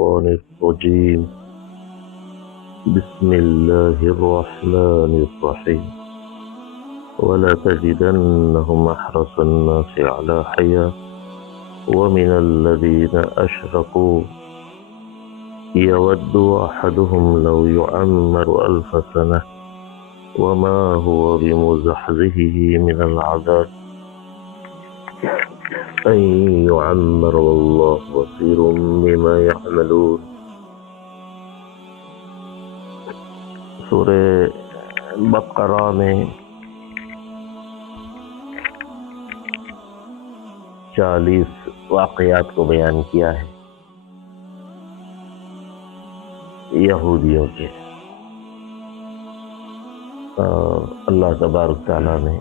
الشيطان الرجيم. بسم الله الرحمن الرحيم. ولا تجدنهم أحرص الناس على حياة ومن الذين أشركوا يود أحدهم لو يعمر 1000 سنة وما هو بمزحزحه من العذاب أن يعمر والله بصير بما يعملون. سورہ بقرہ میں 40 واقعات کو بیان کیا ہے یہودیوں کے. اللہ تبارک تعالیٰ نے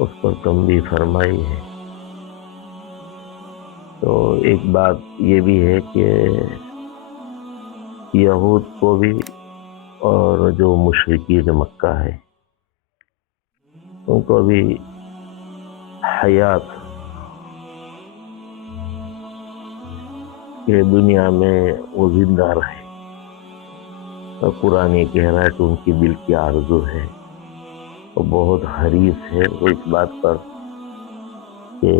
اس پر تنبیہ فرمائی ہے. تو ایک بات یہ بھی ہے کہ یہود کو بھی اور جو مشرکین مکہ ہے ان کو بھی حیات کہ دنیا میں وہ زندہ رہے. اور قرآن یہ کہہ رہا ہے کہ ان کی دل کی آرزو ہے اور بہت حریص ہے وہ اس بات پر کہ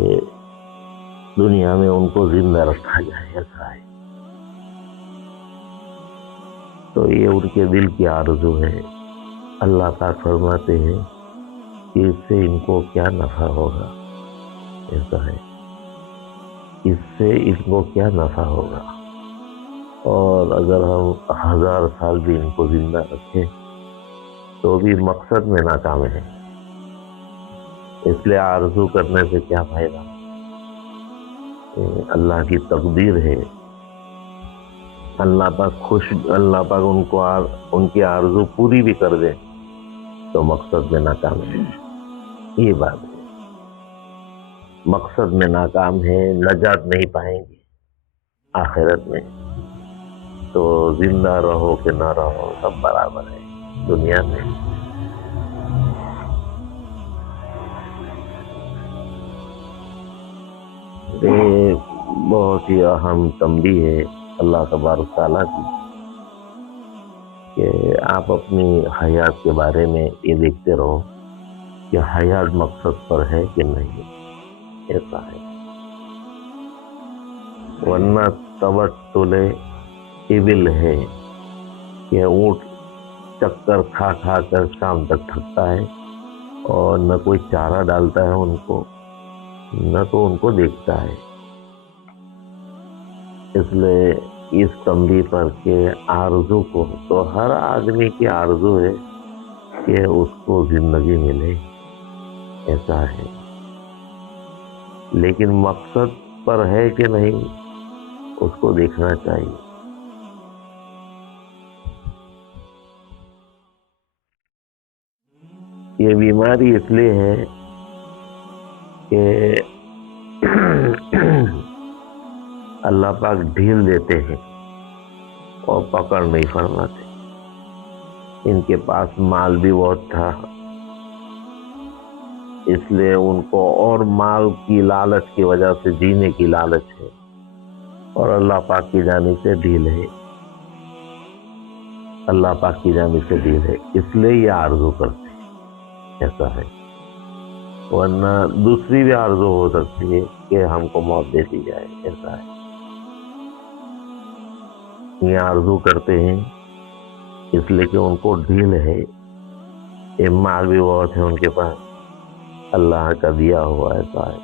دنیا میں ان کو زندہ رکھا جائے. ایسا ہے تو یہ ان کے دل کی آرزو ہے. اللہ پاک فرماتے ہیں کہ اس سے ان کو کیا نفع ہوگا. ایسا ہے اس سے ان کو کیا نفع ہوگا. اور اگر ہم 1000 سال بھی ان کو زندہ رکھیں تو بھی مقصد میں ناکام ہے. اس لیے آرزو کرنے سے کیا فائدہ. اللہ کی تقدیر ہے. اللہ پاک ان کی آرزو پوری بھی کر دے تو مقصد میں ناکام ہے. یہ بات ہے مقصد میں ناکام ہے. نجات نہیں پائیں گے آخرت میں. تو زندہ رہو کہ نہ رہو سب برابر ہے دنیا میں. یہ بہت ہی اہم تنبیہ ہے اللہ تبارک تعالیٰ کی کہ آپ اپنی حیات کے بارے میں یہ دیکھتے رہو کہ حیات مقصد پر ہے کہ نہیں. ایسا ہے ورنہ تبتل ابل ہے کہ اونٹ چکر کھا کھا کر شام تک تھکتا ہے اور نہ کوئی چارہ ڈالتا ہے ان کو نہ تو ان کو دیکھتا ہے. اس لیے اس تنبیہ پر کہ آرزو کو تو ہر آدمی کی آرزو ہے کہ اس کو زندگی ملے. ایسا ہے لیکن مقصد پر ہے کہ نہیں اس کو دیکھنا چاہیے. یہ بیماری اس لیے ہے کہ اللہ پاک ڈھیل دیتے ہیں اور پکڑ نہیں فرماتے. ان کے پاس مال بھی بہت تھا اس لیے ان کو اور مال کی لالچ کی وجہ سے جینے کی لالچ ہے اور اللہ پاک کی جانب سے ڈھیل ہے. اللہ پاک کی جانب سے ڈھیل ہے اس لیے یہ آرزو کرتے ہیں. ایسا ہے ورنہ دوسری بھی آرزو ہو سکتی ہے کہ ہم کو موت دے دی جائے. ایسا ہے یہ آرزو کرتے ہیں اس لیے کہ ان کو ڈھیل ہے. یہ مال بھی بہت ہے ان کے پاس اللہ کا دیا ہوا. ایسا ہے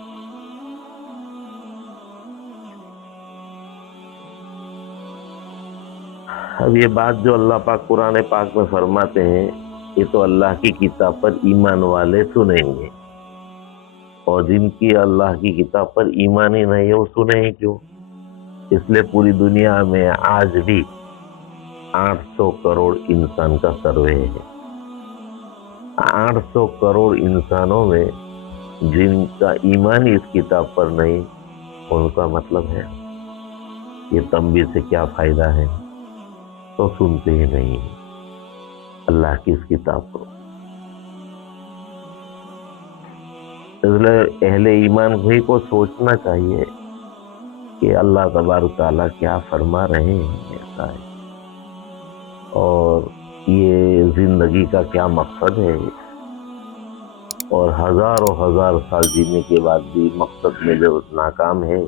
اب یہ بات جو اللہ پاک قرآن پاک میں فرماتے ہیں یہ تو اللہ کی کتاب پر ایمان والے سنیں گے اور جن کی اللہ کی کتاب پر ایمان ہی نہیں ہے وہ سنیں ہی کیوں. اس لیے پوری دنیا میں آج بھی 800 کروڑ انسان کا سروے ہے. 800 کروڑ انسانوں میں جن کا ایمان اس کتاب پر نہیں ان کا مطلب ہے یہ تنبیہ سے کیا فائدہ ہے. تو سنتے ہی نہیں اللہ کی اس کتاب کو. اس لیے اہل ایمان ہی کو سوچنا چاہیے کہ اللہ تبارک تعالیٰ کیا فرما رہے ہیں، ایسا ہے، اور یہ زندگی کا کیا مقصد ہے، اور ہزاروں ہزار سال جینے کے بعد بھی مقصد میں جو ناکام ہے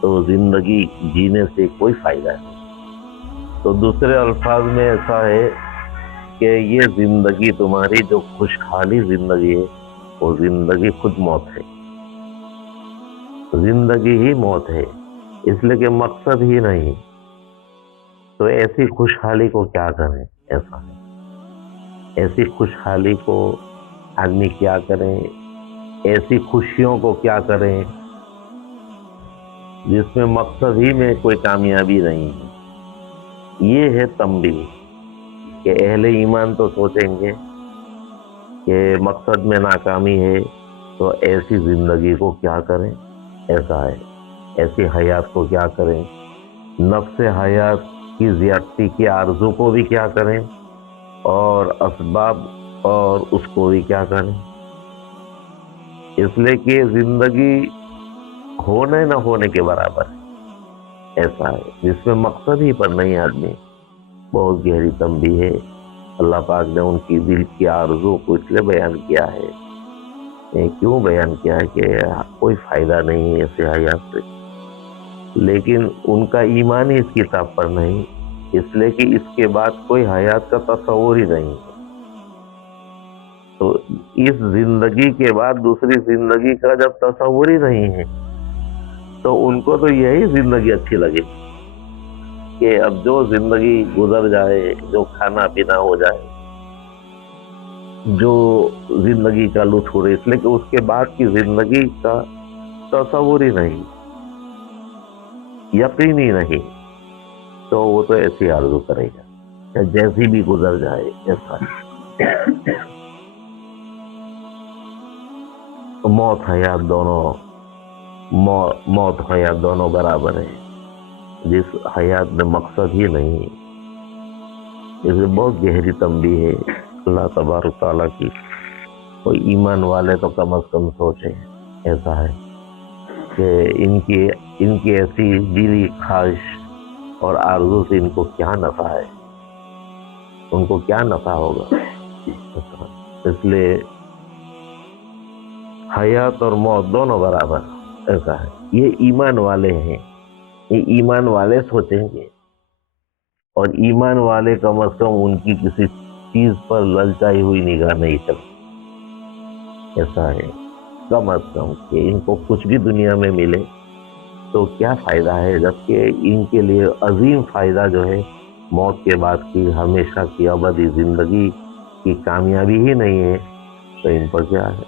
تو زندگی جینے سے کوئی فائدہ نہیں۔ تو دوسرے الفاظ میں ایسا ہے کہ یہ زندگی تمہاری جو خوشحالی زندگی ہے وہ زندگی خود موت ہے، زندگی ہی موت ہے، اس لیے کہ مقصد ہی نہیں، تو ایسی خوشحالی کو کیا کریں، ایسا ہے، ایسی خوشحالی کو آدمی کیا کریں، ایسی خوشیوں کو کیا کریں جس میں مقصد ہی میں کوئی کامیابی نہیں ہے۔ یہ ہے تنبیہ کہ اہل ایمان تو سوچیں گے کہ مقصد میں ناکامی ہے تو ایسی زندگی کو کیا کریں، ایسا ہے، ایسی حیات کو کیا کریں، نفس حیات کی زیادتی کی آرزو کو بھی کیا کریں، اور اسباب اور اس کو بھی کیا کریں، اس لیے کہ زندگی ہونے نہ ہونے کے برابر ہے، ایسا ہے، جس میں مقصد ہی پر نہیں آدمی۔ بہت گہری تنبیہ ہے، اللہ پاک نے ان کی دل کی آرزو کو اس لیے بیان کیا ہے، کیوں بیان کیا ہے کہ کوئی فائدہ نہیں ہے ایسے حیات سے، لیکن ان کا ایمان ہی اس کتاب پر نہیں، اس لیے کہ اس کے بعد کوئی حیات کا تصور ہی نہیں ہے، تو اس زندگی کے بعد دوسری زندگی کا جب تصور ہی نہیں ہے تو ان کو تو یہی زندگی اچھی لگے کہ اب جو زندگی گزر جائے، جو کھانا پینا ہو جائے، جو زندگی کا لطف اڑے، اس لیے کہ اس کے بعد کی زندگی کا تصور ہی نہیں، یقین ہی نہیں، تو وہ تو ایسی آرزو کرے گا جیسی بھی گزر جائے، ایسا موت حیات دونوں، موت حیات دونوں برابر ہیں، جس حیات میں مقصد ہی نہیں ہے۔ اس میں بہت گہری تنبیہ ہے اللہ تبارک تعالیٰ کی، کوئی ایمان والے تو کم از کم سوچیں، ایسا ہے کہ ان کی ایسی دلی خواہش اور آرزو سے ان کو کیا نفع ہے، ان کو کیا نفع ہوگا، اس لیے حیات اور موت دونوں برابر، ایسا ہے، یہ ایمان والے ہیں، یہ ایمان والے سوچیں گے، اور ایمان والے کم از کم ان کی کسی چیز پر للچائی ہوئی نگاہ نہیں چلتی، ایسا ہے، کم از کم کہ ان کو کچھ بھی دنیا میں ملے تو کیا فائدہ ہے، جبکہ ان کے لیے عظیم فائدہ جو ہے موت کے بعد کی ہمیشہ کی ابدی زندگی کی کامیابی ہی نہیں ہے، تو ان پر کیا ہے،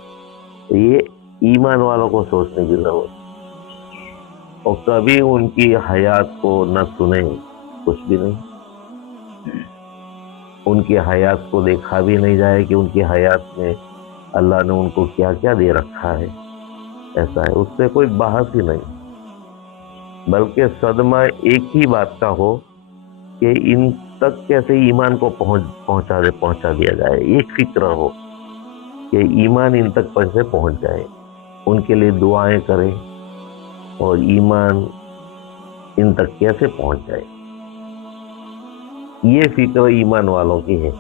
تو یہ ایمان والوں کو سوچنے کی ضرورت ہے، اور کبھی ان کی حیات کو نہ سنیں، کچھ بھی نہیں، ان کی حیات کو دیکھا بھی نہیں جائے کہ ان کی حیات میں اللہ نے ان کو کیا کیا دے رکھا ہے، ایسا ہے، اس سے کوئی بحث ہی نہیں، بلکہ صدمہ ایک ہی بات کا ہو کہ ان تک کیسے ایمان کو پہنچا دیا جائے، ایک فکر ہو کہ ایمان ان تک کیسے پہنچ جائے، ان کے لیے دعائیں کریں اور ایمان ان تک کیسے پہنچ جائے، یہ فکر ایمان والوں کی ہے۔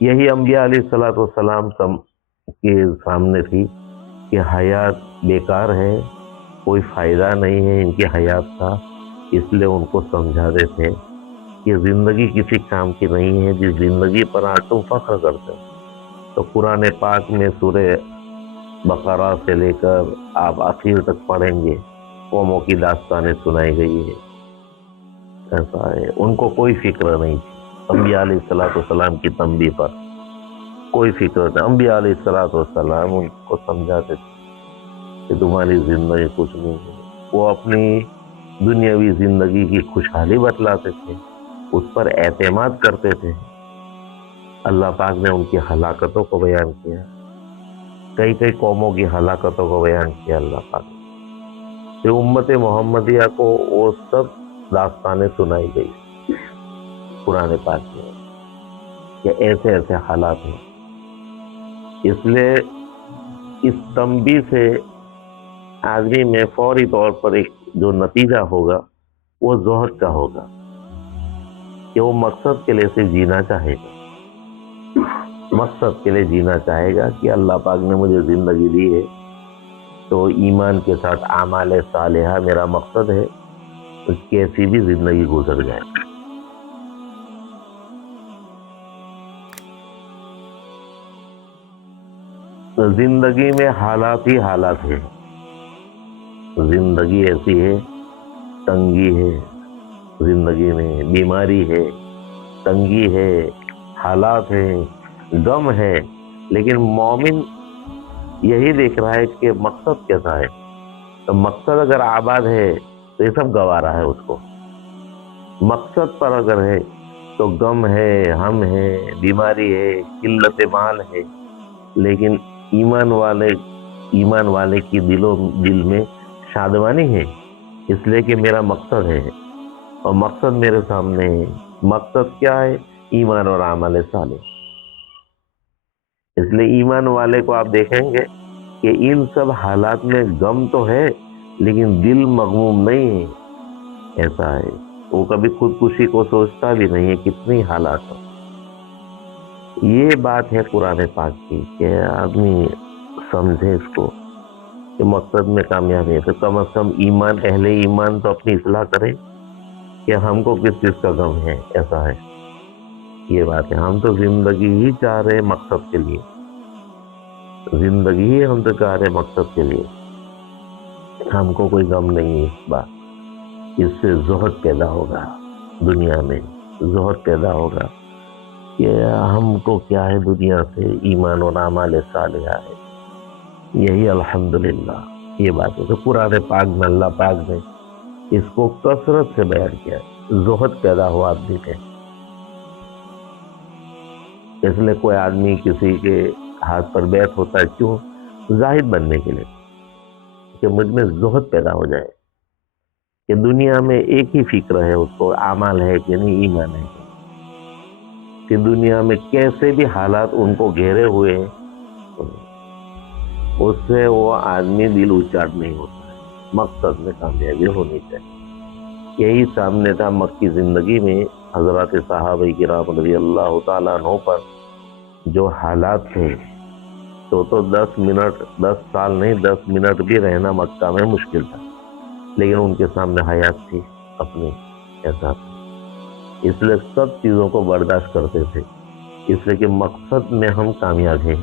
یہی انبیاء علیہ الصلوۃ والسلام کے سامنے تھی کہ حیات بیکار ہے، کوئی فائدہ نہیں ہے ان کی حیات کا، اس لیے ان کو سمجھاتے تھے کہ زندگی کسی کام کی نہیں ہے، جس زندگی پر آج تم فخر کرتے ہو۔ تو قرآن پاک میں سورہ بقرہ سے لے کر آپ آخر تک پڑھیں گے، قوموں کی داستانیں سنائی گئی ہے، ایسا ہے، ان کو کوئی فکر نہیں تھی، انبیاء علیہ الصلوۃ والسلام کی تنبیہ پر کوئی فکر نہیں، انبیاء علیہ الصلوۃ والسلام ان کو سمجھاتے تھے کہ تمہاری زندگی کچھ نہیں ہے، وہ اپنی دنیاوی زندگی کی خوشحالی بتلاتے تھے، اس پر اعتماد کرتے تھے۔ اللہ پاک نے ان کی ہلاکتوں کو بیان کیا، کئی قوموں کی ہلاکتوں کو بیان کیا اللہ پاک نے، پھر امت محمدیہ کو وہ سب داستانیں سنائی گئی قرآن پاک میں کہ ایسے ایسے حالات ہیں۔ اس لیے اس تنبیہ سے آدمی میں فوری طور پر ایک جو نتیجہ ہوگا وہ زہد کا ہوگا کہ وہ مقصد کے لیے صرف جینا چاہے گا، مقصد کے لیے جینا چاہے گا کہ اللہ پاک نے مجھے زندگی دی ہے تو ایمان کے ساتھ اعمال صالحہ میرا مقصد ہے، کیسی بھی زندگی گزر جائے۔ زندگی میں حالات ہی حالات ہیں، زندگی ایسی ہے، تنگی ہے زندگی میں، بیماری ہے، تنگی ہے، حالات ہیں، غم ہے، لیکن مومن یہی دیکھ رہا ہے کہ مقصد کیسا ہے۔ تو مقصد اگر آباد ہے تو یہ سب گوارا ہے اس کو، مقصد پر اگر ہے تو غم ہے، ہم ہے، بیماری ہے، قلت مال ہے، لیکن ایمان والے کی دل میں شادمانی ہے، اس لیے کہ میرا مقصد ہے اور مقصد میرے سامنے ہے۔ مقصد کیا ہے؟ ایمان اور اعمال صالح۔ اس لیے ایمان والے کو آپ دیکھیں گے کہ ان سب حالات میں غم تو ہے لیکن دل مغموم نہیں ہے، ایسا ہے، وہ کبھی خودکشی کو سوچتا بھی نہیں ہے، کتنی حالات ہو۔ یہ بات ہے قرآن پاک کی کہ آدمی سمجھے اس کو کہ مقصد میں کامیابی ہے تو کم از کم ایمان، اہل ایمان تو اپنی اصلاح کرے کہ ہم کو کس چیز کا غم ہے، ایسا ہے، یہ بات ہے۔ ہم تو زندگی ہی چاہ رہے مقصد کے لیے، زندگی ہی ہم تو چاہ رہے مقصد کے لیے، ہم کو کوئی غم نہیں ہے اس بات۔ اس سے زہد پیدا ہوگا، دنیا میں زہد پیدا ہوگا کہ ہم کو کیا ہے دنیا سے، ایمان و اعمال صالحہ ہے، یہی الحمدللہ یہ بات ہے۔ تو قرآن پاک میں اللہ پاک نے اس کو کثرت سے بیان کیا ہے، زہد پیدا ہوا آدمی میں۔ اس لیے کوئی آدمی کسی کے ہاتھ پر بیعت ہوتا ہے، کیوں؟ زاہد بننے کے لیے، کہ مجھ میں زہد پیدا ہو جائے کہ دنیا میں ایک ہی فکر ہے اس کو، اعمال ہے کہ نہیں، ایمان ہے کہ دنیا میں کیسے بھی حالات ان کو گھیرے ہوئے ہیں، اس سے وہ آدمی دل اچاٹ نہیں ہوتا ہے، مقصد میں کامیابی ہونی چاہیے۔ یہی سامنے تھا مکی زندگی میں حضرات صحابہ کرام رضی اللہ تعالیٰ عنہ پر جو حالات تھے، تو 10 سال نہیں، 10 منٹ بھی رہنا مکہ میں مشکل تھا، لیکن ان کے سامنے حیات تھی اپنی، ایسا تھا، اس لیے سب چیزوں کو برداشت کرتے تھے، اس لیے کہ مقصد میں ہم کامیاب ہیں۔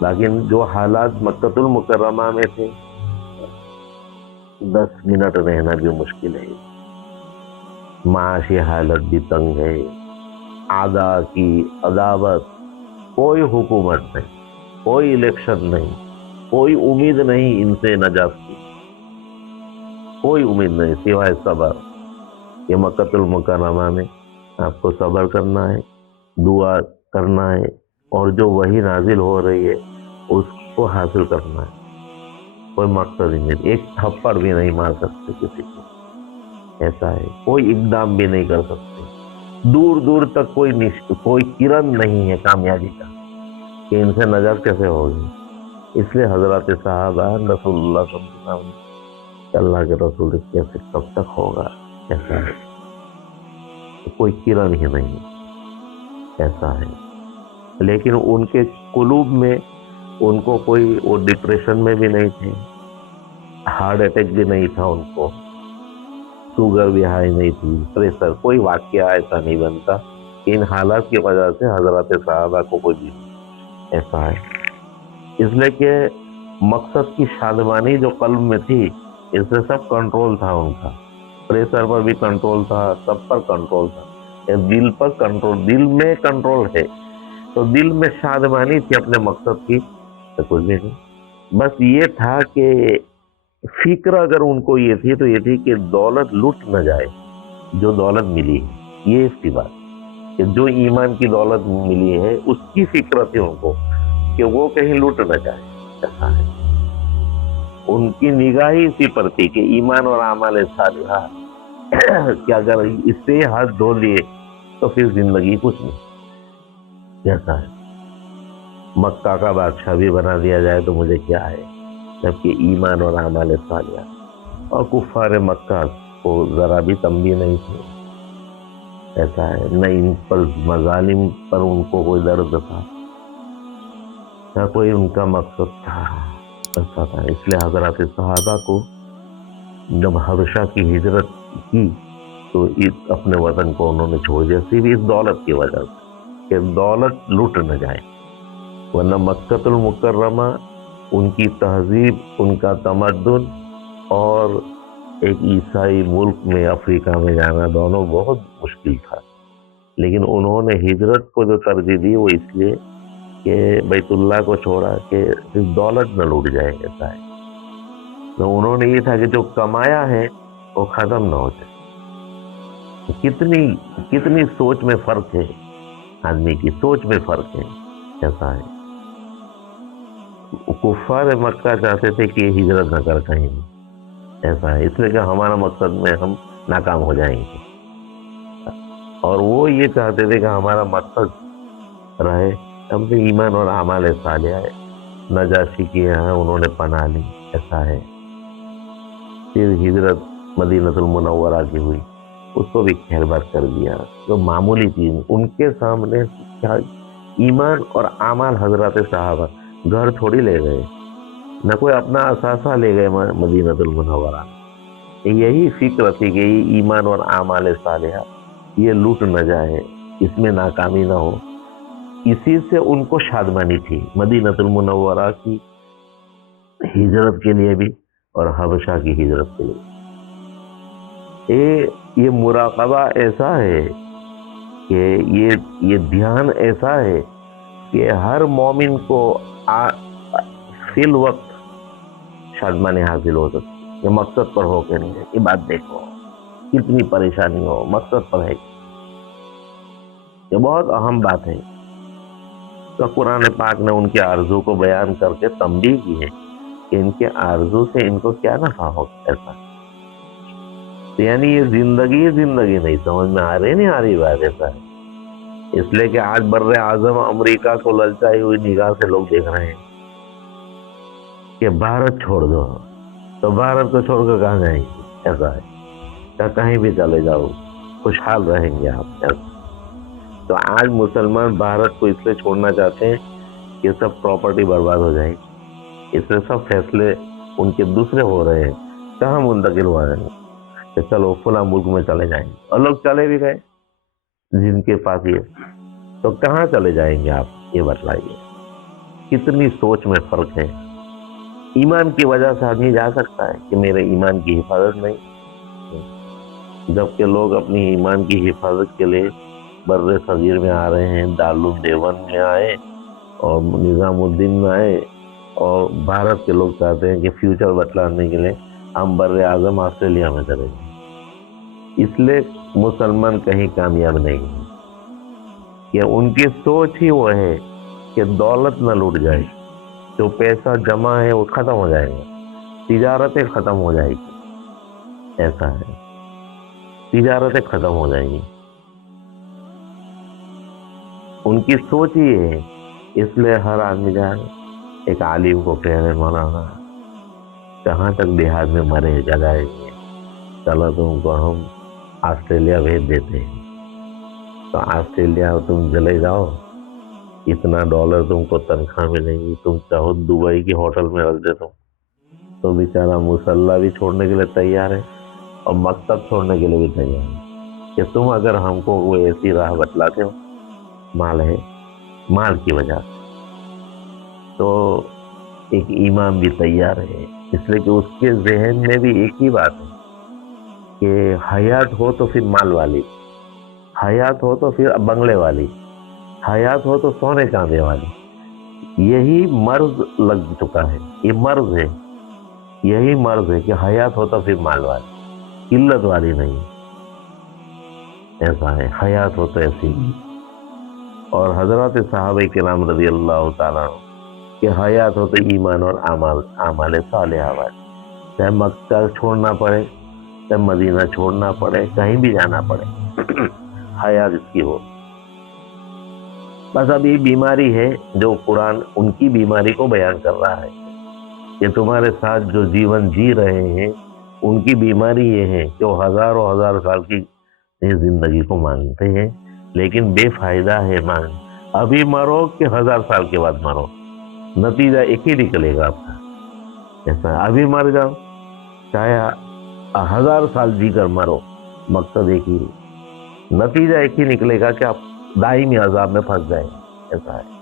لیکن جو حالات مکہ المکرمہ میں تھے، 10 منٹ رہنا بھی مشکل ہے، معاشی حالت بھی تنگ ہے، اعداء کی عداوت، کوئی حکومت نہیں، کوئی الیکشن نہیں، کوئی امید نہیں ان سے نجات کی، کوئی امید نہیں سوائے صبر۔ یہ مکہ المکرمہ میں آپ کو صبر کرنا ہے، دعا کرنا ہے، اور جو وحی نازل ہو رہی ہے اس کو حاصل کرنا ہے، کوئی مقصد ہی نہیں، ایک تھپڑ بھی نہیں مار سکتے کسی کو، ایسا ہے، کوئی اقدام بھی نہیں کر سکتے، دور دور تک کوئی کرن نہیں ہے کامیابی کا کہ ان سے نجات کیسے ہوگی۔ اس لیے حضرات صحابہ رسول اللہ صلی اللہ علیہ وسلم اللہ کے رسول کیسے کب تک ہوگا، ایسا ہے، کوئی کرن ہی نہیں، ایسا ہے۔ لیکن ان کے قلوب میں ان کو کوئی، وہ ڈپریشن میں بھی نہیں تھے، ہارٹ اٹیک بھی نہیں تھا ان کو، شوگر بھی ہائی نہیں تھی، پریشر، کوئی واقعہ ایسا نہیں بنتا کہ ان حالات کی وجہ سے حضرات صحابہ کو کوئی بھی، ایسا ہے۔ اس لیے کہ مقصد کی شادمانی جو قلب میں تھی، اس سے سب کنٹرول تھا ان کا، پریشر پر بھی کنٹرول تھا، سب پر کنٹرول تھا، دل پر کنٹرول، دل میں کنٹرول ہے، تو دل میں شادمانی تھی اپنے مقصد کی، تو کچھ بھی نہیں، بس یہ تھا کہ فکر اگر ان کو یہ تھی تو یہ تھی کہ دولت لٹ نہ جائے، جو دولت ملی ہے، یہ اس کی بات کہ جو ایمان کی دولت ملی ہے اس کی فکر تھی ان کو کہ وہ کہیں لٹ نہ جائے، ایسا ہے، ان کی نگاہی اسی پر تھی کہ ایمان اور اعمال صالحہ کہ اگر اس سے ہاتھ دھو لیے تو پھر زندگی کچھ نہیں، جیسا ہے، مکہ کا بادشاہ بھی بنا دیا جائے تو مجھے کیا ہے، جبکہ ایمان اور اعمال صالحہ. اور کفار مکہ کو ذرا بھی تنبیہ نہیں تھی. ایسا ہے نہ ان پر مظالم پر ان کو کوئی درد تھا، نہ کوئی ان کا مقصد تھا. ایسا تھا. اس لیے حضرات صحابہ کو جب حبشہ کی ہجرت کی تو اپنے وطن کو انہوں نے چھوڑ دیا صرف اس دولت کی وجہ سے کہ دولت لوٹ نہ جائے. ورنہ مکۃ المکرمہ ان کی تہذیب، ان کا تمدن اور ایک عیسائی ملک میں افریقہ میں جانا دونوں بہت مشکل تھا. لیکن انہوں نے ہجرت کو جو ترجیح دی وہ اس لیے کہ بیت اللہ کو چھوڑا کہ دولت نہ لوٹ جائے. ایسا ہے تو انہوں نے یہ تھا کہ جو کمایا ہے وہ ختم نہ ہو جائے. کتنی سوچ میں فرق ہے، آدمی کی سوچ میں فرق ہے. ایسا ہے کفار مکہ چاہتے تھے کہ یہ ہجرت نہ کر کہیں. ایسا ہے اس لیے کہ ہمارا مقصد میں ہم ناکام ہو جائیں گے، اور وہ یہ چاہتے تھے کہ ہمارا مقصد رہے ہم نے ایمان اور اعمال صالحہ ہے. نجاشی کی یہاں انہوں نے پناہ لی. ایسا ہے پھر ہجرت مدینہ المنورہ کی ہوئی، اس کو بھی خیر بات کر دیا. جو معمولی چیز ان کے سامنے کیا ایمان اور اعمال. حضرات صحابہ گھر تھوڑی لے گئے، نہ کوئی اپنا اثاثہ لے گئے مدینہ المنورہ. یہی فکر تھی کہ یہ ایمان اور اعمال صالحہ یہ لوٹ نہ جائے، اس میں ناکامی نہ ہو. اسی سے ان کو شادمانی تھی مدینہ المنورہ کی ہجرت کے لیے بھی اور حبشہ کی ہجرت کے لیے. یہ مراقبہ ایسا ہے کہ یہ دھیان ایسا ہے کہ ہر مومن کو فی الوقت شادمانی حاصل ہو سکتی. یہ مقصد پر ہو کے نہیں ہے. یہ بات دیکھو کتنی پریشانی ہو، مقصد پر ہے. یہ بہت اہم بات ہے. تو قرآن پاک نے ان کے آرزو کو بیان کر کے تنبیہ کی ہے کہ ان کے آرزو سے ان کو کیا نفع ہو. ایسا یعنی یہ زندگی نہیں سمجھ میں آ رہی بات. ایسا ہے اس لیے کہ آج بر اعظم امریکہ کو للچائی ہوئی نگاہ سے لوگ دیکھ رہے ہیں کہ بھارت چھوڑ دو، تو بھارت کو چھوڑ کر کہاں جائیں گے. ایسا ہے کہ کہیں بھی چلے جاؤ خوشحال رہیں گے آپ. تو آج مسلمان بھارت کو اس لیے چھوڑنا چاہتے ہیں کہ سب پراپرٹی برباد ہو جائے گی. اس لیے سب فیصلے ان کے دوسرے ہو رہے ہیں. کہاں منتقل ہوا رہے ہیں کہ چلو فلاں ملک میں چلے جائیں گے، اور لوگ چلے بھی گئے جن کے پاس یہ. تو کہاں چلے جائیں گے آپ یہ بتلائیے. کتنی سوچ میں فرق ہے. ایمان کی وجہ سے آدمی جا سکتا ہے کہ میرے ایمان کی حفاظت نہیں، جبکہ لوگ اپنی ایمان کی حفاظت کے لیے بر صغیر میں آ رہے ہیں، دارالعلوم دیوبند میں آئے اور نظام الدین میں آئے. اور بھارت کے لوگ چاہتے ہیں کہ فیوچر بتلانے کے لیے ہم بر اعظم آسٹریلیا میں چلیں گے. اس لیے مسلمان کہیں کامیاب نہیں ہے کہ ان کی سوچ ہی وہ ہے کہ دولت نہ لوٹ جائے. جو پیسہ جمع ہے وہ ختم ہو جائے گا، تجارتیں ختم ہو جائے گی. ایسا ہے تجارتیں ختم ہو جائیں گی. ان کی سوچ ہی ہے. اس لیے ہر آدمی جائے ایک عالم کو کہہ رہے مولانا کہاں تک دیہات میں مرے جگائے گے، چلو تم کو ہم آسٹریلیا بھیج دیتے ہیں. تو آسٹریلیا تم چلے جاؤ، اتنا ڈالر تم کو تنخواہ ملے گی، تم چاہو دبئی کی ہوٹل میں رکھ دیتا ہوں. تو بیچارہ مسلح بھی چھوڑنے کے لیے تیار ہے اور مکتب چھوڑنے کے لیے بھی تیار ہے کہ تم اگر ہم کو کوئی ایسی راہ بتلاتے ہو، مال ہے، مال کی وجہ سے. تو ایک ایمان بھی تیار ہے، اس لیے کہ اس کے ذہن میں بھی ایک ہی بات ہے کہ حیات ہو تو پھر مال والی، حیات ہو تو پھر بنگلے والی، حیات ہو تو سونے چاندی والی. یہی مرض لگ چکا ہے. یہ مرض ہے، یہی مرض ہے کہ حیات ہو تو پھر مال والی، قلت والی نہیں. ایسا ہے حیات ہو تو ایسی. اور حضرات صحابہ کرام رضی اللہ تعالیٰ کہ حیات ہو تو ایمان اور اعمال صالحہ والی. چاہے مکہ چھوڑنا پڑے، چاہے مدینہ چھوڑنا پڑے، کہیں بھی جانا پڑے، حیات اس کی ہو. بس اب یہ بیماری ہے جو قرآن ان کی بیماری کو بیان کر رہا ہے کہ تمہارے ساتھ جو جیون جی رہے ہیں ان کی بیماری یہ ہے کہ وہ ہزاروں ہزار سال کی زندگی کو مانگتے ہیں، لیکن بے فائدہ ہے مانگ، ابھی مرو کہ 1000 سال کے بعد مرو، نتیجہ ایک ہی نکلے گا آپ کا۔ ایسا ہے، ابھی مر جاؤ چاہے 1000 سال جی کر مرو، مقصد ایک ہی، نتیجہ ایک ہی نکلے گا کہ آپ دائمی عذاب میں پھنس جائیں گے۔ ایسا ہے،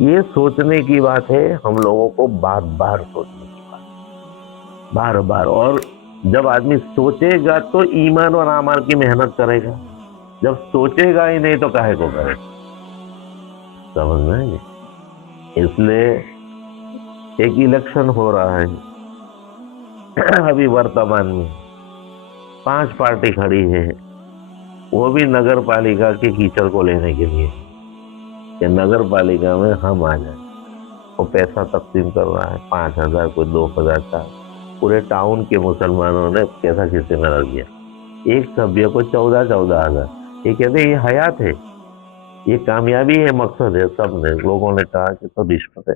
یہ سوچنے کی بات ہے، ہم لوگوں کو بار بار سوچنے کی بات، بار بار۔ اور جب آدمی سوچے گا تو ایمان اور اعمال کی محنت کرے گا، جب سوچے گا ہی نہیں تو کاہے کو کرے، سمجھ میں آئے گی؟ اس لیے ایک الیکشن ہو رہا ہے ابھی ورتمان میں، 5 پارٹی کھڑی ہے، وہ بھی نگر پالیکا کے کیچڑ کو لینے کے لیے کہ نگر پالیکا میں ہم آ جائیں۔ وہ پیسہ تقسیم کر رہا ہے، 5000 کوئی 2000 کا، پورے ٹاؤن کے مسلمانوں نے پیسہ کسی میں رکھ دیا، ایک سبھیہ کو 14,000 یہ کہتے ہیں یہ حیات ہے، یہ کامیابی ہے، مقصد ہے۔ سب نے، لوگوں نے کہا کہ تو رشوت ہے،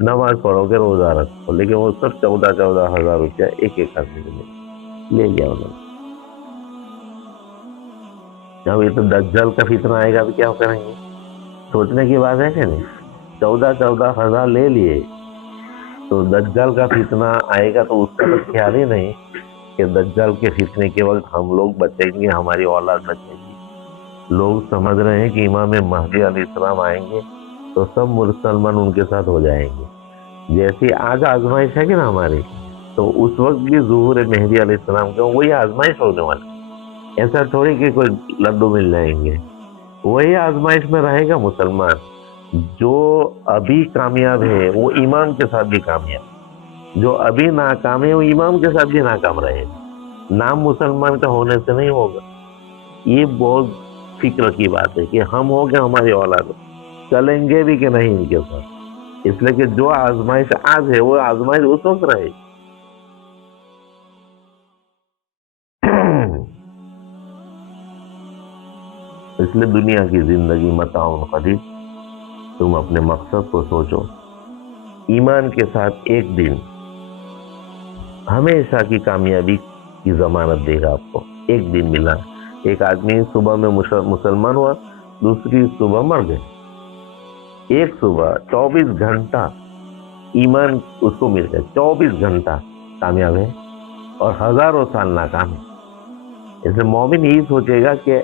نماز پڑھو گے، روزہ رکھو، لیکن وہ سب 14,000 روپیہ ایک ایک آدمی کو لے گیا انہوں نے۔ جب یہ تو دجال کا فتنہ آئے گا تو کیا کریں گے؟ سوچنے کی بات ہے کہ نہیں؟ 14,000 لے لیے، تو دجال کا فتنہ آئے گا تو اس کا تو خیال ہی نہیں کہ دجال کے فتنے کے وقت ہم لوگ بچیں گے، ہماری اولاد بچے گی۔ لوگ سمجھ رہے ہیں کہ امام مہدی علیہ السلام آئیں گے تو سب مسلمان ان کے ساتھ ہو جائیں گے، جیسی آج آزمائش ہے کہ نا ہماری، تو اس وقت بھی ظہور مہدی علیہ السلام کا وہی آزمائش ہونے والی۔ ایسا تھوڑی کہ کوئی لڈو مل جائیں گے، وہی آزمائش میں رہے گا مسلمان۔ جو ابھی کامیاب ہے وہ امام کے ساتھ بھی کامیاب، جو ابھی ناکام ہے وہ امام کے ساتھ بھی ناکام رہے گا، نام مسلمان کا ہونے سے نہیں ہوگا۔ یہ بہت فکر کی بات ہے کہ ہم ہو کہ ہماری اولاد چلیں گے بھی کہ نہیں ان کے ساتھ، اس لیے کہ جو آزمائش آج ہے وہ آزمائش اس وقت رہے گی۔ اس لیے دنیا کی زندگی متاع قلیل، تم اپنے مقصد کو سوچو، ایمان کے ساتھ ایک دن ہمیشہ کی کامیابی کی ضمانت دے گا آپ کو۔ ایک دن ملا، ایک آدمی صبح میں مسلمان ہوا، دوسری صبح مر گئے، ایک صبح 24 گھنٹہ ایمان اس کو مل گیا، 24 گھنٹہ کامیاب ہے اور ہزاروں سال ناکام ہے۔ اس لیے مومن یہی سوچے گا کہ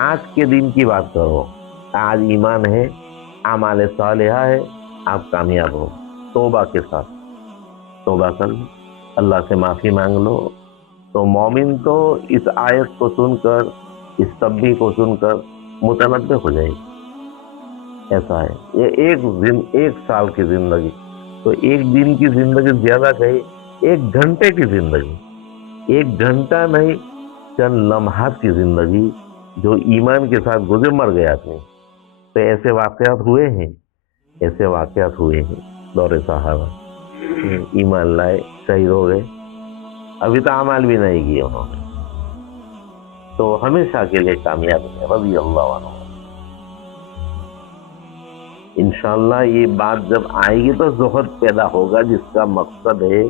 آج کے دن کی بات کرو، آج ایمان ہے، اعمال صالحہ ہے، آپ کامیاب ہو، توبہ کے ساتھ توبہ کر لو، اللہ سے معافی مانگ لو، تو مومن تو اس آیت کو سن کر، اس تسبیح کو سن کر متنبع ہو جائے گی۔ ایسا ہے، یہ ایک سال کی زندگی، تو ایک دن کی زندگی زیادہ کہی، 1 گھنٹے کی زندگی، 1 گھنٹہ نہیں، چند لمحات کی زندگی جو ایمان کے ساتھ گزر مر گیا آدمی۔ تو ایسے واقعات ہوئے ہیں، ایسے واقعات ہوئے ہیں دور صحابہ، ایمان لائے، شہید ہو گئے، ابھی تو اعمال بھی نہیں کیے انہوں نے، تو ہمیشہ کے لیے کامیاب ہے، رضی اللہ عنہ۔ انشاءاللہ یہ بات جب آئے گی تو زہد پیدا ہوگا، جس کا مقصد ہے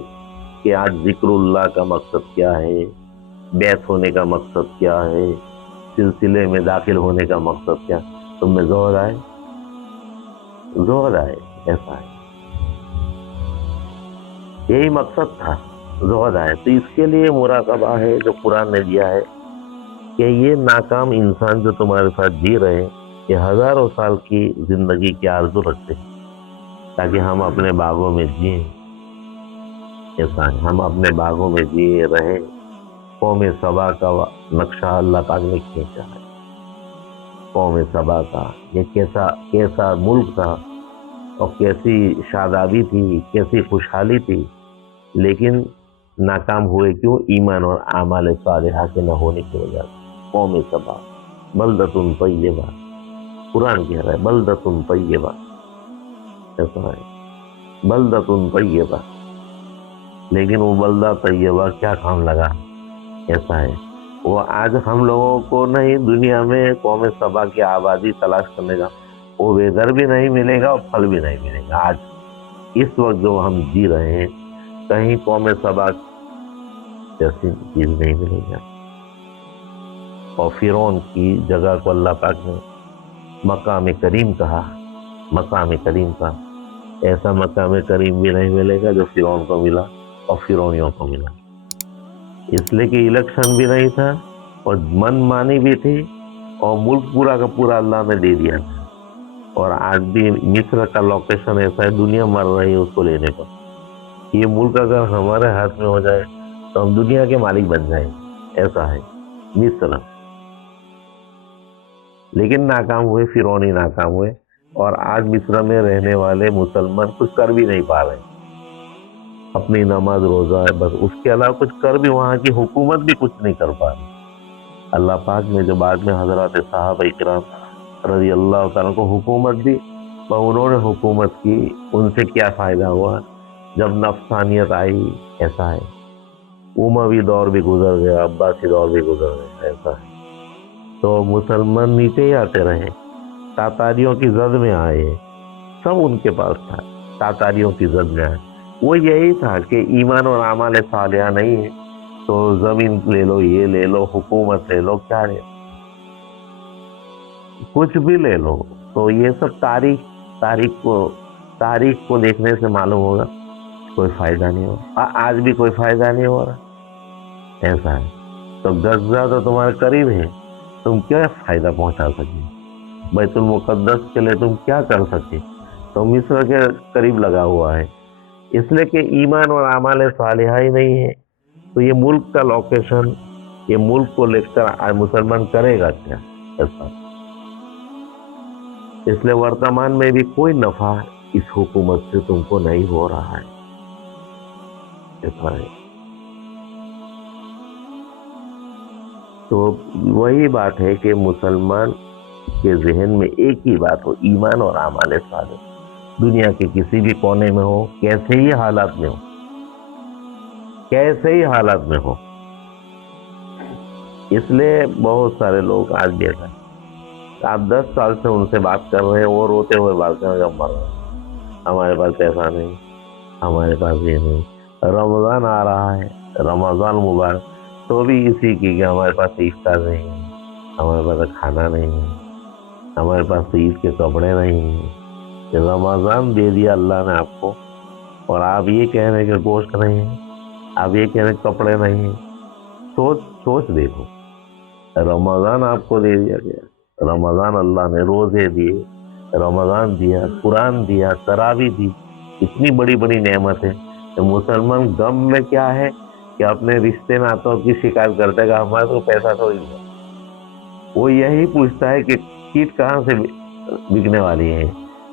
کہ آج ذکر اللہ کا مقصد کیا ہے، بیعت ہونے کا مقصد کیا ہے، سلسلے میں داخل ہونے کا مقصد کیا، تم میں زہد آئے، زہد آئے، ایسا ہے، یہی مقصد تھا، زہد آئے۔ تو اس کے لیے مراقبہ ہے جو قرآن نے دیا ہے کہ یہ ناکام انسان جو تمہارے ساتھ جی رہے ہیں، یہ ہزاروں سال کی زندگی کی آرزو رکھتے ہیں تاکہ ہم اپنے باغوں میں جئیں، ایسا ہے، ہم اپنے باغوں میں جیے رہے۔ قوم سبا کا نقشہ اللہ پاک نے کھینچا ہے، قوم سبا کا یہ کیسا ملک تھا اور کیسی شادابی تھی، کیسی خوشحالی تھی، لیکن ناکام ہوئے کیوں؟ ایمان اور اعمال صالحہ کے نہ ہونے کی وجہ سے۔ قوم سبا بلدۃ طیبہ، قرآن کہہ رہا ہے بلدۃ طیبہ، ایسا ہے، بلدۃ طیبہ، لیکن وہ بلدہ طیبہ کیا کام لگا؟ ایسا ہے، وہ آج ہم لوگوں کو نہیں، دنیا میں قوم سبا کی آبادی تلاش کرنے کا وہ ویدر بھی نہیں ملے گا اور پھل بھی نہیں ملے گا آج، اس وقت جو ہم جی رہے ہیں کہیں قوم سبا جیسی چیز نہیں ملے گا. اور فرعون کی جگہ کو اللہ پاک نے مقام کریم کہا. مقام کریم کا ایسا مقام کریم بھی نہیں ملے گا جو فرعون کو ملا اور فرعونیوں کو ملا. اس لیے کہ الیکشن بھی نہیں تھا اور من مانی بھی تھی اور ملک پورا کا پورا اللہ نے دے دیا تھا. اور آج بھی مصر کا لوکیشن ایسا ہے, دنیا مر رہی ہے اس کو لینے پر. یہ ملک اگر ہمارے ہاتھ میں ہو جائے تو ہم دنیا کے مالک بن جائیں. ایسا ہے مصر. لیکن ناکام ہوئے, فرعونی ناکام ہوئے, اور آج مصر میں رہنے والے مسلمان کچھ کر بھی نہیں پا رہے. اپنی نماز روزہ ہے بس, اس کے علاوہ کچھ کر بھی, وہاں کی حکومت بھی کچھ نہیں کر پا رہی. اللہ پاک نے جو بعد میں حضرات صحابہ اکرام رضی اللہ تعالیٰ کو حکومت دی, انہوں نے حکومت کی, ان سے کیا فائدہ ہوا جب نفسانیت آئی. ایسا ہے اموی دور بھی گزر گیا, عباسی دور بھی گزر گیا. ایسا ہے تو مسلمان نیچے ہی آتے رہے. تاتاریوں کی زد میں آئے, سب ان کے پاس تھا. تاتاریوں کی زد میں آئے, وہ یہی تھا کہ ایمان اور اعمال صالحہ نہیں ہے تو زمین لے لو, یہ لے لو, حکومت لے لو, کیا لے لو, کچھ بھی لے لو. تو یہ سب تاریخ کو دیکھنے سے معلوم ہوگا کوئی فائدہ نہیں ہوگا. آج بھی کوئی فائدہ نہیں ہو رہا. ایسا ہے تو غزہ تو تمہارے قریب ہے, تم کیا فائدہ پہنچا سکے؟ بیت المقدس کے لیے تم کیا کر سکے؟ تو مصر کے قریب لگا ہوا ہے. اس لیے کہ ایمان اور اعمال صالحہ ہی نہیں ہے تو یہ ملک کا لوکیشن, یہ ملک کو لے کر مسلمان کرے گا کیا؟ ایسا. اس لیے ورتمان میں بھی کوئی نفع اس حکومت سے تم کو نہیں ہو رہا ہے. ایسا ہے. تو وہی بات ہے کہ مسلمان کے ذہن میں ایک ہی بات ہو, ایمان اور اعمال صالح. دنیا کے کسی بھی کونے میں ہو, کیسے ہی حالات میں ہو, کیسے ہی حالات میں ہو. اس لیے بہت سارے لوگ آج بھی ایسا, آپ 10 سال سے ان سے بات کر رہے ہیں, وہ روتے ہوئے بات کر رہے ہیں, مر رہے ہیں, ہمارے پاس پیسہ نہیں, ہمارے پاس یہ نہیں. رمضان آ رہا ہے, رمضان مبارک, تو بھی اسی کی کہ ہمارے پاس افطار نہیں ہے, ہمارے پاس کھانا نہیں ہے, ہمارے پاس عید کے کپڑے نہیں ہیں. رمضان دے دیا اللہ نے آپ کو اور آپ یہ کہہ رہے ہیں کہ گوشت نہیں ہے, آپ یہ کہہ رہے ہیں کپڑے نہیں ہیں. سوچ دیکھو, رمضان آپ کو دے دیا گیا, رمضان اللہ نے روزے دیے, رمضان دیا, قرآن دیا, تراویح دی, اتنی بڑی بڑی نعمتیں. مسلمان غم میں کیا ہے کہ اپنے رشتے ناتوں کی شکایت کرتے گا, ہمارے تو پیسہ تھوڑی ہے. وہ یہی پوچھتا ہے کہ کیٹ کہاں سے بکنے والی ہے,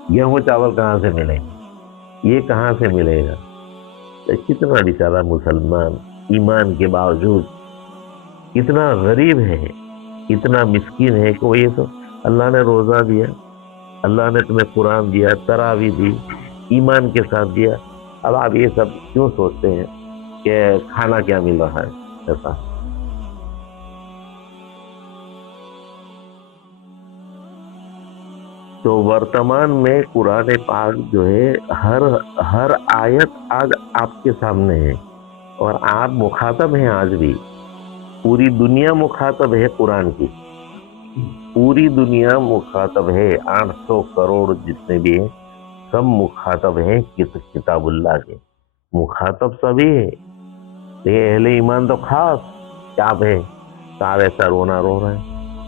گیہوں چاول کہاں سے ملے, یہ کہاں سے ملے گا. کتنا بیچارہ مسلمان ایمان کے باوجود کتنا غریب ہے, اتنا مسکین ہے کہ وہ یہ تو اللہ نے روزہ دیا, اللہ نے تمہیں قرآن دیا, تراویح دی, ایمان کے ساتھ دیا. اب آپ یہ سب کیوں سوچتے ہیں کہ کھانا کیا مل رہا ہے. ایسا تو ورتمان میں قرآن پاک جو ہے ہر آیت آج آپ کے سامنے ہے اور آپ مخاطب ہیں. آج بھی پوری دنیا مخاطب ہے قرآن کی, پوری دنیا مخاطب ہے. 800 کروڑ جتنے بھی ہیں سب مخاطب ہیں کتاب اللہ کے, مخاطب سبھی ہے. لیکن اہل ایمان تو خاص کیا ہے, صاحب ایسا رونا رو رہا ہے.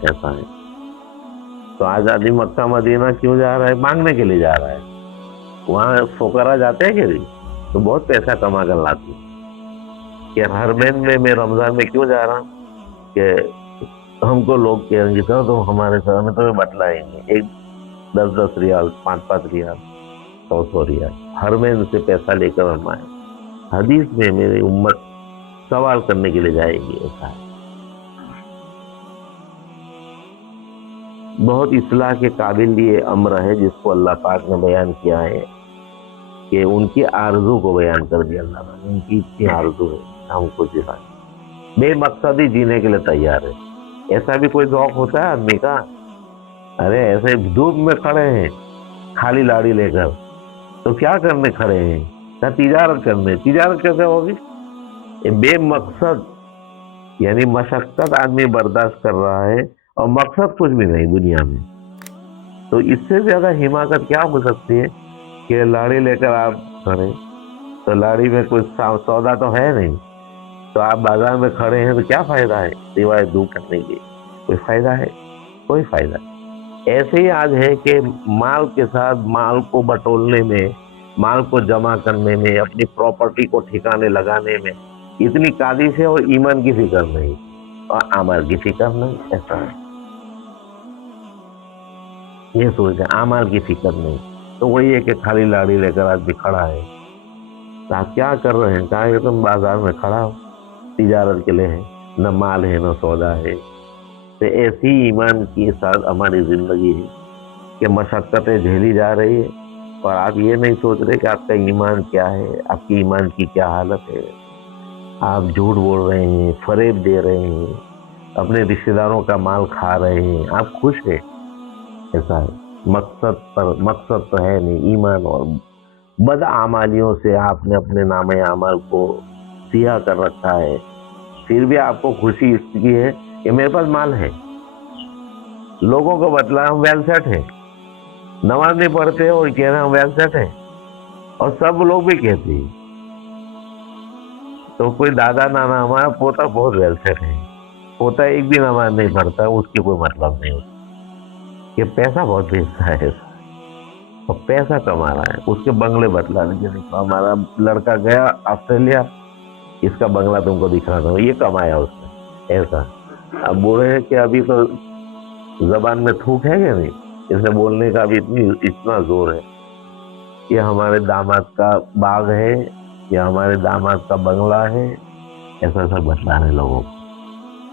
ایسا ہے تو آج آدمی مکہ مدینہ کیوں جا رہا ہے؟ مانگنے کے لیے جا رہا ہے. وہاں فقراء جاتے ہیں کہ نہیں تو بہت پیسہ کما کر لاتے ہیں. کہ حرمین میں رمضان میں کیوں جا رہا ہوں کہ ہم کو لوگ کہیں گے تو ہمارے ساتھ میں تمہیں بتلائیں گے, ایک 10 ریال, 5 ریال, 100 ریال حرمین سے پیسہ لے کر ہم آئے. حدیث میں میری امت سوال کرنے کے لیے جائے گی. ایسا ہے بہت اصلاح کے قابل یہ امر ہے جس کو اللہ پاک نے بیان کیا ہے کہ ان کی آرزو کو بیان کر دیا اللہ نے. ان کی اتنی آرزو ہے ہم کو جلائے, بے مقصدی جینے کے لیے تیار ہے. ایسا بھی کوئی ذوق ہوتا ہے آدمی کا؟ ارے ایسے دھوپ میں کھڑے ہیں خالی لاڑی لے کر, تو کیا کرنے کھڑے ہیں؟ کیا تجارت کرنے؟ تجارت کیسے ہوگی؟ بے مقصد یعنی مشقت آدمی برداشت کر رہا ہے اور مقصد کچھ بھی نہیں دنیا میں، تو اس سے زیادہ حماقت کیا ہو سکتی ہے کہ لاڑی لے کر آپ کھڑے، تو لاڑی میں کوئی سودا تو ہے نہیں، تو آپ بازار میں کھڑے ہیں تو کیا فائدہ ہے سوائے دور کرنے کے؟ کوئی فائدہ ہے؟ کوئی فائدہ نہیں۔ ایسے ہی آج ہے کہ مال کے ساتھ مال کو بٹولنے میں، مال کو جمع کرنے میں، اپنی پراپرٹی کو ٹھکانے لگانے میں اتنی قادش ہے اور ایمان کی فکر نہیں اور اعمال کی فکر نہیں۔ ایسا ہے، یہ سوچ ہے اعمال کی فکر نہیں، تو وہی ہے کہ خالی لاڑی لے کر آدمی کھڑا ہے۔ تو آپ کیا کر رہے ہیں؟ کہا کہ تم بازار میں کھڑا ہو، تجارت کے لیے ہے، نہ مال ہے نہ سودا ہے۔ تو ایسی ایمان کے ساتھ ہماری زندگی ہے کہ مشقتیں جھیلی جا رہی ہے اور آپ یہ نہیں سوچ رہے کہ آپ کا ایمان کیا ہے، آپ کی ایمان کی کیا حالت ہے۔ آپ جھوٹ بول رہے ہیں، فریب دے رہے ہیں، اپنے رشتے داروں کا مال کھا رہے ہیں، آپ خوش ہیں؟ ایسا ہے، مقصد تو ہے نہیں، ایمان اور بد اعمالیوں سے آپ نے اپنے نام اعمال کو سیاہ کر رکھا ہے۔ پھر بھی آپ کو خوشی اس کی ہے کہ میرے پاس مال ہے، لوگوں کو بتلا ہم ویل سیٹ ہیں، نماز نہیں پڑھتے اور کہہ رہے ہم ویل سیٹ ہیں، اور سب لوگ بھی کہتے ہیں۔ تو کوئی دادا نانا ہمارا پوتا بہت ویل سیٹ ہے، پوتا ایک بھی نماز نہیں پڑھتا، اس کی کوئی مطلب نہیں ہوتا، کہ پیسہ بہت بھیجتا ہے اور پیسہ کما رہا ہے، اس کے بنگلے بتلانے کے لیے ہمارا لڑکا گیا آسٹریلیا، اس کا بنگلہ تم کو دکھا دو، یہ کمایا اس نے۔ ایسا اب بول رہے ہیں کہ ابھی تو زبان میں تھوک ہے کہ نہیں، اس نے بولنے کا ابھی اتنا زور ہے کہ ہمارے داماد کا باغ ہے یا ہمارے داماد کا بنگلہ ہے، ایسا سب بتلانے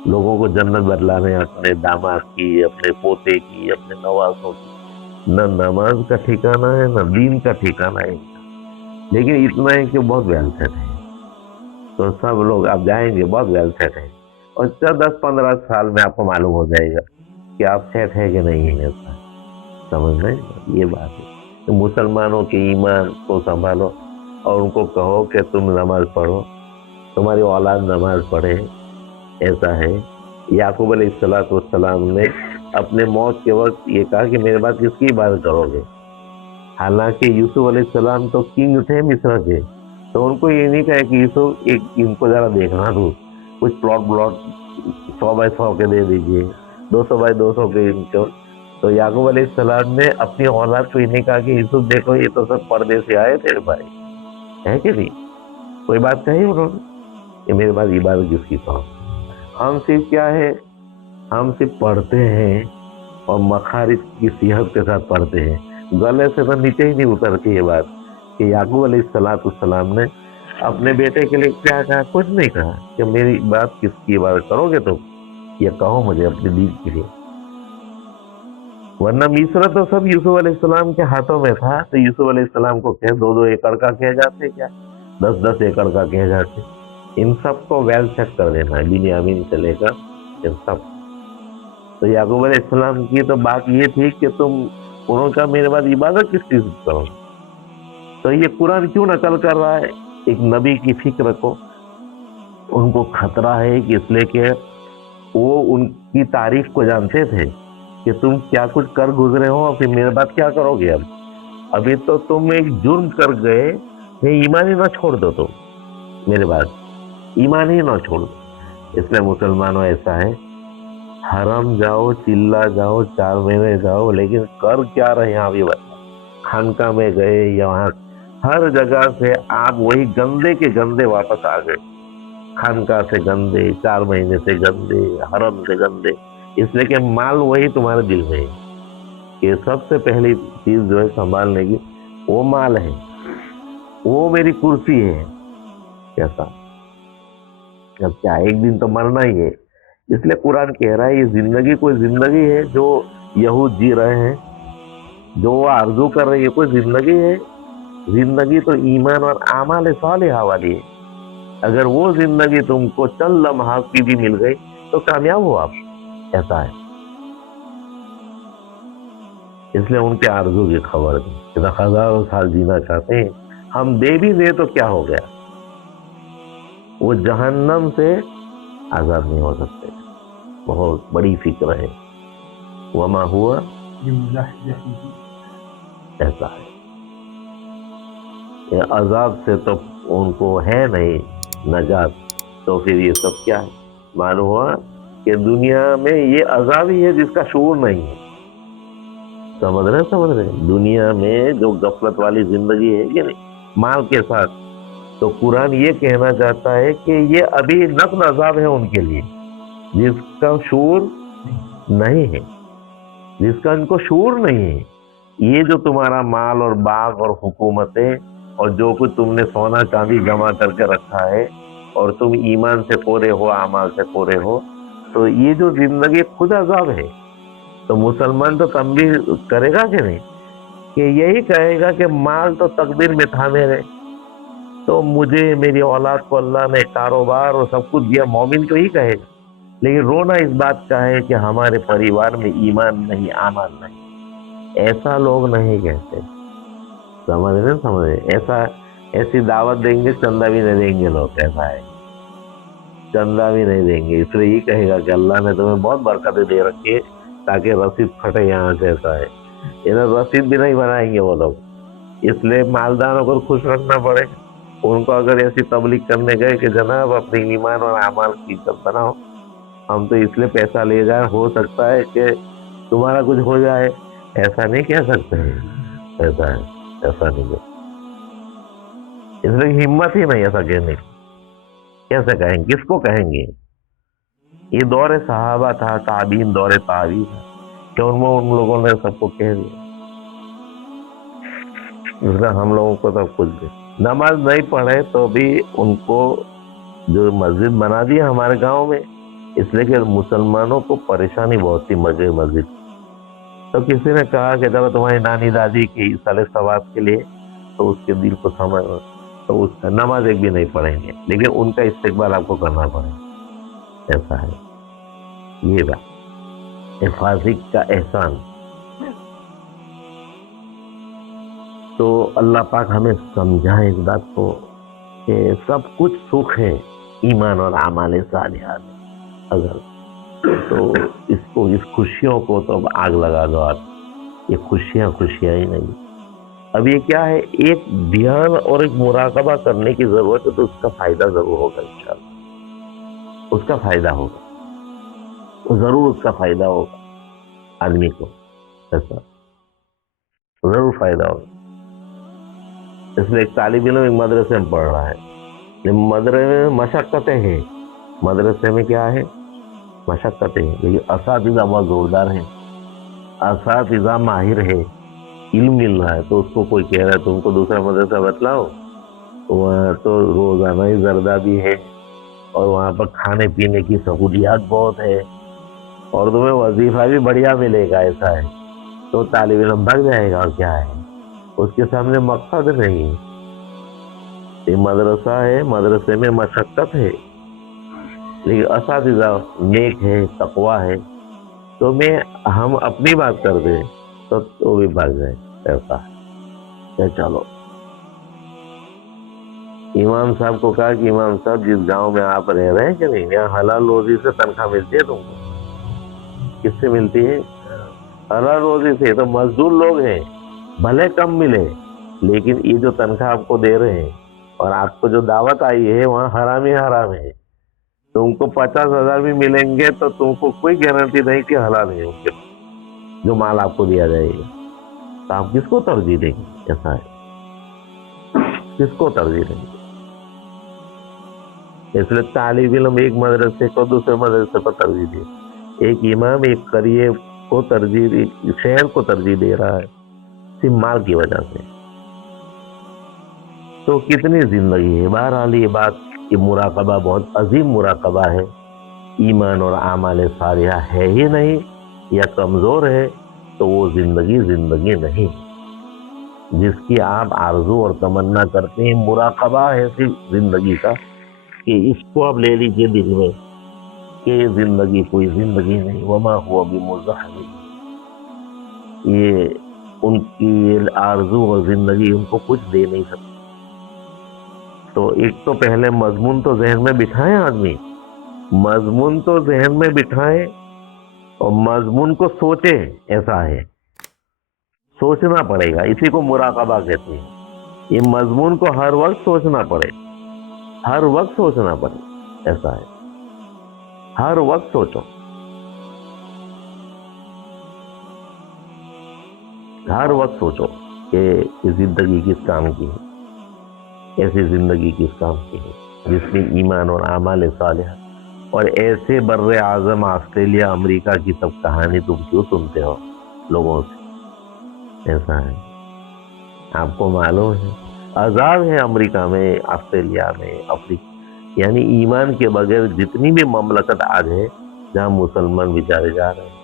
لوگوں کو جنت بتلانے، اپنے داماد کی، اپنے پوتے کی، اپنے نوازوں کی۔ نہ نماز کا ٹھکانا ہے نہ دین کا ٹھکانا ہے، لیکن اتنا ہے کہ بہت ویل سیٹ ہے، تو سب لوگ آپ جائیں گے بہت ویل سیٹ ہے، اور 10-15 سال میں آپ کو معلوم ہو جائے گا کہ آپ سیٹ ہے کہ نہیں ہے۔ ایسا سمجھ رہے ہیں؟ یہ بات ہے کہ مسلمانوں کے ایمان کو سنبھالو اور ان کو کہو کہ تم نماز پڑھو، تمہاری اولاد نماز پڑھے۔ ایسا ہے، یعقوب علیہ السلام نے اپنے موت کے وقت یہ کہا کہ میرے بعد کس کی عبادت کرو گے؟ حالانکہ یوسف علیہ السلام تو کنگ تھے مصر کے، تو ان کو یہ نہیں کہا کہ یوسف ان کو ذرا دیکھنا دو، کچھ پلاٹ 100x100 کے دے دیجئے، 200x200 کے ان کو۔ تو یعقوب علیہ السلام نے اپنی اولاد کو یہ نہیں کہا کہ یوسف دیکھو یہ تو سب پردے سے آئے تیرے بھائی، ہے کہ نہیں؟ کوئی بات کہی انہوں نے کہ میرے بعد عبادت کس کی کرو؟ ہم صرف کیا ہے، ہم صرف پڑھتے ہیں اور مخارج کی صحت کے ساتھ پڑھتے ہیں، گلے سے تو نیچے ہی نہیں اترتی یہ بات کہ یعقوب علیہ السلام نے اپنے بیٹے کے لیے کیا کہا؟ کچھ نہیں کہا کہ میری بات کس کی عبادت کرو گے تم، یہ کہو مجھے اپنے دین کے لیے۔ ورنہ مصر تو سب یوسف علیہ السلام کے ہاتھوں میں تھا، تو یوسف علیہ السلام کو کہ 2-2 ایکڑ کا کہہ جاتے، کیا 10-10 ایکڑ کا کہہ جاتے۔ ان سب کو ویل سیٹ کر دینا ہے، بنیامین سے لے کر ان سب۔ تو یعقوب علیہ السلام کی تو بات یہ تھی کہ تم، انہوں نے کہا میرے بعد عبادت کس چیز کی کرو؟ تو یہ قرآن کیوں نقل کر رہا ہے؟ ایک نبی کی فکر کو ان کو خطرہ ہے کہ اس لیے کہ وہ ان کی تعریف کو جانتے تھے کہ تم کیا کچھ کر گزرے ہو اور پھر میرے بعد کیا کرو گے؟ ابھی تو تم ایک جرم کر گئے، ایمان ہی نہ چھوڑ دو، تم میرے بعد ایمان ہی نہ چھوڑ دو۔ اس لیے مسلمانوں ایسا ہے، حرم جاؤ، چلا جاؤ، 4 مہینے جاؤ، لیکن کر کیا رہے ہیں آپ یہ بتا؟ خانقاہ میں گئے یا وہاں ہر جگہ سے آپ وہی گندے کے گندے واپس آ گئے، خانقاہ سے گندے، 4 مہینے سے گندے، حرم سے گندے، اس لیے کہ مال وہی تمہارے دل میں ہے کہ سب سے پہلی چیز جو ہے سنبھالنے کی وہ مال ہے، وہ میری کرسی ہے۔ کیسا؟ اب کیا ایک دن تو مرنا ہی ہے، اس لیے قرآن کہہ رہا ہے یہ زندگی کوئی زندگی ہے جو یہود جی رہے ہیں، جو وہ آرزو کر رہے ہیں، یہ کوئی زندگی ہے؟ زندگی تو ایمان اور اعمال صالحہ والی ہے۔ اگر وہ زندگی تم کو چند لمحات کی بھی مل گئی تو کامیاب ہو آپ۔ ایسا ہے۔ اس لیے ان کے آرزو کی خبر دی کہ ہزاروں سال جینا چاہتے ہیں، ہم دے بھی دے تو کیا ہو گیا، وہ جہنم سے آزاد نہیں ہو سکتے. بہت بڑی فکر ہے. وما ہوا ایسا ہے، یہ عذاب سے تو ان کو ہے نہیں نجات، تو پھر یہ سب کیا ہے؟ معلوم ہوا کہ دنیا میں یہ عذاب ہی ہے جس کا شعور نہیں ہے. سمجھ رہے دنیا میں جو غفلت والی زندگی ہے یہ نہیں مال کے ساتھ، تو قرآن یہ کہنا چاہتا ہے کہ یہ ابھی نقل عذاب ہے ان کے لیے جس کا شعور نہیں ہے، جس کا ان کو شعور نہیں ہے. یہ جو تمہارا مال اور باغ اور حکومتیں اور جو کچھ تم نے سونا چاندی جمع کر کے رکھا ہے اور تم ایمان سے پورے ہو، اعمال سے پورے ہو، تو یہ جو زندگی خود عذاب ہے. تو مسلمان تو تنبیہ کرے گا کہ نہیں، کہ یہی کہے گا کہ مال تو تقدیر میں تھا میرے، تو مجھے میری اولاد کو اللہ نے کاروبار اور سب کچھ دیا. مومن تو ہی کہے گا، لیکن رونا اس بات کا ہے کہ ہمارے پریوار میں ایمان نہیں، اعمال نہیں. ایسا لوگ نہیں کہتے. سمجھ رہے ایسی دعوت دیں گے چندہ بھی نہیں دیں گے لوگ. ایسا ہے چندہ بھی نہیں دیں گے، اس لیے یہ کہے گا کہ اللہ نے تمہیں بہت برکتیں دے رکھی ہے تاکہ رسید پھٹے یہاں سے. ایسا ہے انہیں رسید بھی نہیں بنائیں گے وہ لوگ. اس لیے مالداروں کو خوش رکھنا پڑے گا. ان کو اگر ایسی تبلیغ کرنے گئے کہ جناب اپنے ایمان اور اعمال کی عزت بناؤ، ہم تو اس لیے پیسہ لے جائیں، ہو سکتا ہے کہ تمہارا کچھ ہو جائے، ایسا نہیں کہہ سکتے ہیں. ایسا ہے، ایسا نہیں ہے. اس لیے ہمت ہی نہیں ایسا کہنے کی. کیسے کہیں گے، کس کو کہیں گے؟ یہ دور صحابہ تھا، تابعین دور تابعین تھا کہ ان لوگوں نے سب کو کہہ دیا. اس لیے ہم لوگوں کو سب کچھ دے. نماز نہیں پڑھے تو بھی ان کو جو مسجد بنا دی ہمارے گاؤں میں، اس لیے کہ مسلمانوں کو پریشانی بہت تھی مسجد. تو کسی نے کہا کہ جب تمہاری نانی دادی کی صالح ثواب کے لیے تو اس کے دل کو سمجھ، تو اس کا نماز ایک بھی نہیں پڑھیں گے، لیکن ان کا استقبال آپ کو کرنا پڑے. ایسا ہے یہ بات حفاظت کا احسان. تو اللہ پاک ہمیں سمجھائے اس بات کو کہ سب کچھ سکھ ہے ایمان اور اعمال صالحات. اگر تو اس خوشیوں کو تو اب آگ لگا دو. آپ یہ خوشیاں ہی نہیں. اب یہ کیا ہے، ایک دھیان اور ایک مراقبہ کرنے کی ضرورت ہے، تو اس کا فائدہ ضرور ہوگا انشاءاللہ. اس کا فائدہ ہوگا ضرور، اس کا فائدہ ہوگا آدمی کو. ایسا ضرور فائدہ ہوگا. اس لیے ایک طالب علم ایک مدرسے میں پڑھ رہا ہے، لیکن مدرسے میں مشقتیں ہیں. مدرسے میں کیا ہے؟ مشقتیں ہیں، لیکن اساتذہ بہت زوردار ہیں، اساتذہ ماہر ہے، علم مل رہا ہے. تو اس کو کوئی کہہ رہا ہے تم کو دوسرا مدرسہ بتلاؤ، وہاں تو روزانہ ہی زردہ بھی ہے اور وہاں پر کھانے پینے کی سہولیات بہت ہے اور تمہیں وظیفہ بھی بڑھیا ملے گا. ایسا ہے تو طالب علم بھگ جائے گا. اور کیا ہے، اس کے سامنے مقصد نہیں. یہ مدرسہ ہے، مدرسے میں مشقت ہے، لیکن اساتذہ نیک ہے، تقویٰ ہے. تو ہم اپنی بات کر دیں تو وہ بھی بھاگ جائے. ایسا ہے. چلو امام صاحب کو کہا کہ امام صاحب جس گاؤں میں آپ رہ رہے ہیں کہ نہیں، یہاں حلال روزی سے تنخواہ ملتی ہے تم کو؟ کس سے ملتی ہے؟ حلال روزی سے. تو مزدور لوگ ہیں، بھلے کم ملے لیکن یہ جو تنخواہ آپ کو دے رہے ہیں اور آپ کو جو دعوت آئی ہے وہاں حرام ہی حرام ہے. تم کو 50,000 بھی ملیں گے تو تم کو کوئی گارنٹی نہیں کہ حلال ہے ان کے جو مال آپ کو دیا جائے گا. تو آپ کس کو ترجیح دیں گے؟ ایسا ہے، کس کو ترجیح دیں گے؟ اس لیے طالب علم ایک مدرسے کو دوسرے مدرسے کو ترجیح دے. ایک امام ایک قریے کو ترجیح، شہر کو ترجیح دے رہا ہے صرف مال کی وجہ سے. تو کتنی زندگی ہے. بہرحال یہ بات، یہ مراقبہ بہت عظیم مراقبہ ہے. ایمان اور اعمال صالحہ ہے ہی نہیں یا کمزور ہے تو وہ زندگی نہیں جس کی آپ آرزو اور تمنا کرتے ہیں. مراقبہ ہے صرف زندگی کا کہ اس کو آپ لے لیجئے دل میں کہ زندگی کوئی زندگی نہیں. وما هو بمزحزح، یہ ان کی آرزو اور زندگی ان کو کچھ دے نہیں سکتی. تو ایک تو پہلے مضمون تو ذہن میں بٹھائیں آدمی، مضمون تو ذہن میں بٹھائیں اور مضمون کو سوچے. ایسا ہے، سوچنا پڑے گا، اسی کو مراقبہ کہتے ہیں. یہ مضمون کو ہر وقت سوچنا پڑے، ہر وقت سوچنا پڑے. ایسا ہے، ہر وقت سوچو، ہر وقت سوچو کہ زندگی کس کام کی ہے، ایسی زندگی کس کام کی ہے جس میں ایمان اور اعمال صالحہ. اور ایسے بر اعظم آسٹریلیا امریکہ کی سب کہانی تم کیوں سنتے ہو لوگوں سے؟ ایسا ہے، آپ کو معلوم ہے عذاب ہے امریکہ میں، آسٹریلیا میں، افریقہ. یعنی ایمان کے بغیر جتنی بھی مملکت آج ہے جہاں مسلمان بیچارے جا رہے ہیں،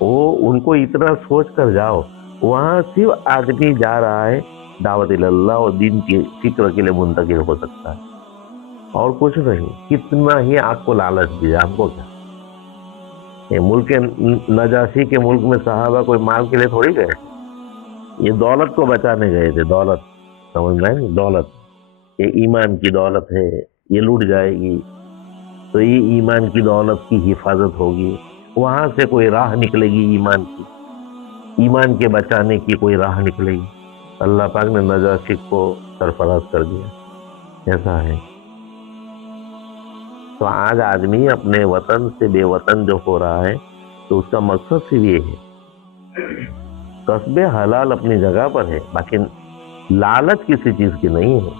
وہ ان کو اتنا سوچ کر جاؤ. وہاں صرف آدمی جا رہا ہے دعوت اللہ اور دین کی فکر کے لیے منتقل ہو سکتا ہے، اور کچھ نہیں. کتنا ہی آپ کو لالچ دیا، آپ کو کیا. یہ ملک نجاشی کے ملک میں صحابہ کوئی مال کے لیے تھوڑی گئے تھے، یہ دولت کو بچانے گئے تھے. دولت سمجھ میں، دولت، یہ ایمان کی دولت ہے، یہ لوٹ جائے گی تو یہ ایمان کی دولت کی حفاظت ہوگی. وہاں سے کوئی راہ نکلے گی ایمان کی، ایمان کے بچانے کی کوئی راہ نکلے گی. اللہ پاک نے نجاشی کو سرفراز کر دیا. ایسا ہے. تو آج آدمی اپنے وطن سے بے وطن جو ہو رہا ہے تو اس کا مقصد صرف یہ ہے، کسب حلال اپنی جگہ پر ہے، باقی لالچ کسی چیز کی نہیں ہے،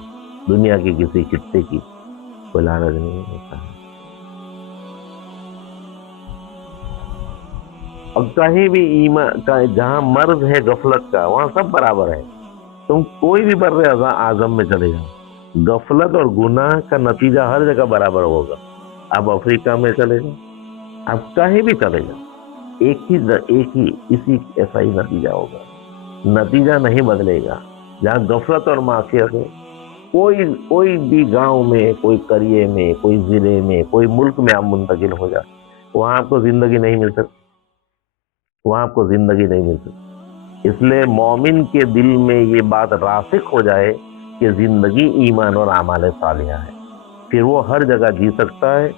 دنیا کی کسی خطے کی کوئی لالچ نہیں ہوتا ہے. اور کہیں بھی ایمان جہاں مرض ہے غفلت کا وہاں سب برابر ہے. تم کوئی بھی بر اعظم میں چلے جاؤ، غفلت اور گناہ کا نتیجہ ہر جگہ برابر ہوگا. آپ افریقہ میں چلے جاؤ، آپ کہیں بھی چلے جاؤ، ایک ہی اسی ایسا ہی نتیجہ ہوگا. نتیجہ نہیں بدلے گا. جہاں غفلت اور معصیت ہے، کوئی بھی گاؤں میں، کوئی قریے میں، کوئی ضلع میں، کوئی ملک میں آپ منتقل ہو جائے، وہاں آپ کو زندگی نہیں مل سکتی، وہاں آپ کو زندگی نہیں مل سکتی. اس لیے مومن کے دل میں یہ بات راسخ ہو جائے کہ زندگی ایمان اور اعمال صالحہ ہے، پھر وہ ہر جگہ جی سکتا ہے،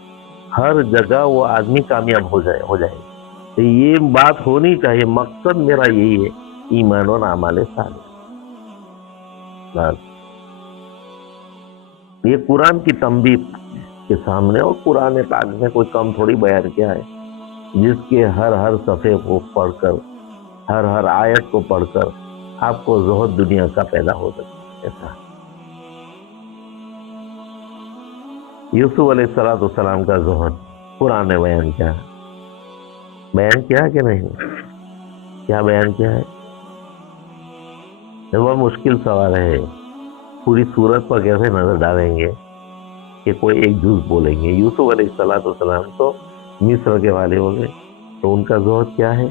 ہر جگہ وہ آدمی کامیاب ہو جائے. تو یہ بات ہونی چاہیے، مقصد میرا یہی ہے، ایمان اور اعمال صالحہ. یہ قرآن کی تنبیہ کے سامنے، اور قرآن پاک میں کوئی کم تھوڑی بیان کیا ہے جس کے ہر صفحے کو پڑھ کر، ہر آیت کو پڑھ کر آپ کو زہد دنیا کا پیدا ہو سکتا. ایسا یوسف علیہ السلام کا زہد قرآن نے بیان کیا ہے، بیان کیا کہ نہیں؟ کیا بیان کیا ہے؟ بہت مشکل سوال ہے. پوری صورت پر کیسے نظر ڈالیں گے کہ کوئی ایک جز بولیں گے؟ یوسف علیہ السلام تو مصر کے والے ہو گئے، تو ان کا زہد کیا ہے؟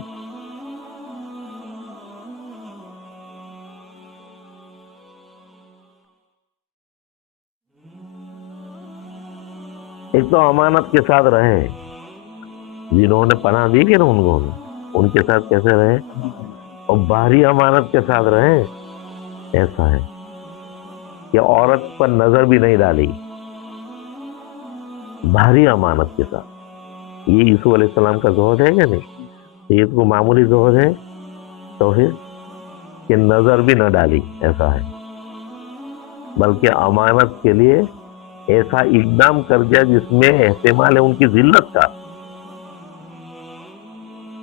ایک تو امانت کے ساتھ رہے، جنہوں نے پناہ دی کہ ان کے ساتھ کیسے رہے، اور باہری امانت کے ساتھ رہے. ایسا ہے کہ عورت پر نظر بھی نہیں ڈالی، باہری امانت کے ساتھ. یہ یوسف علیہ السلام کا زہد ہے کہ نہیں؟ یہ تو معمولی زہد ہے تو پھر کہ نظر بھی نہ ڈالی. ایسا ہے، بلکہ امانت کے لیے ایسا اقدام کر دیا جس میں احتمال ہے ان کی ذلت کا.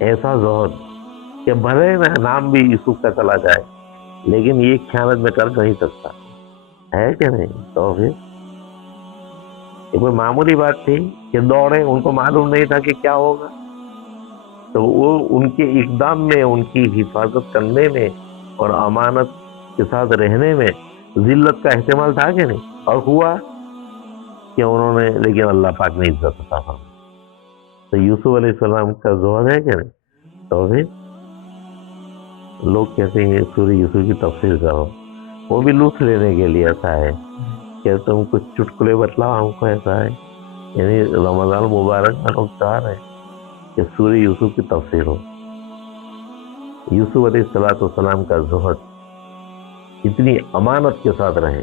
ایسا زہد کہ بھلے نام بھی یوسف کا چلا جائے لیکن یہ خیانت میں کر نہیں سکتا ہے کہ نہیں. تو پھر یہ کوئی معمولی بات تھی کہ دوڑے، ان کو معلوم نہیں تھا کہ کیا ہوگا، تو وہ ان کے اقدام میں، ان کی حفاظت کرنے میں اور امانت کے ساتھ رہنے میں ذلت کا احتمال تھا کہ نہیں. اور ہوا کہ انہوں نے، لیکن اللہ پاک نے عزت عطا فرمائی. تو یوسف علیہ السلام کا زہد ہے کہ نہیں. تو پھر لوگ کہتے ہیں سورہ یوسف کی تفسیر کرو، وہ بھی لطف لینے کے لیے. ایسا ہے کہ تم کچھ چٹکلے بتلاؤ ہم کو. ایسا ہے، یعنی رمضان مبارک میں لوگ چاہ رہے ہیں کہ سورہ یوسف کی تفسیر ہو. یوسف علیہ السلام کا زہد اتنی امانت کے ساتھ رہے،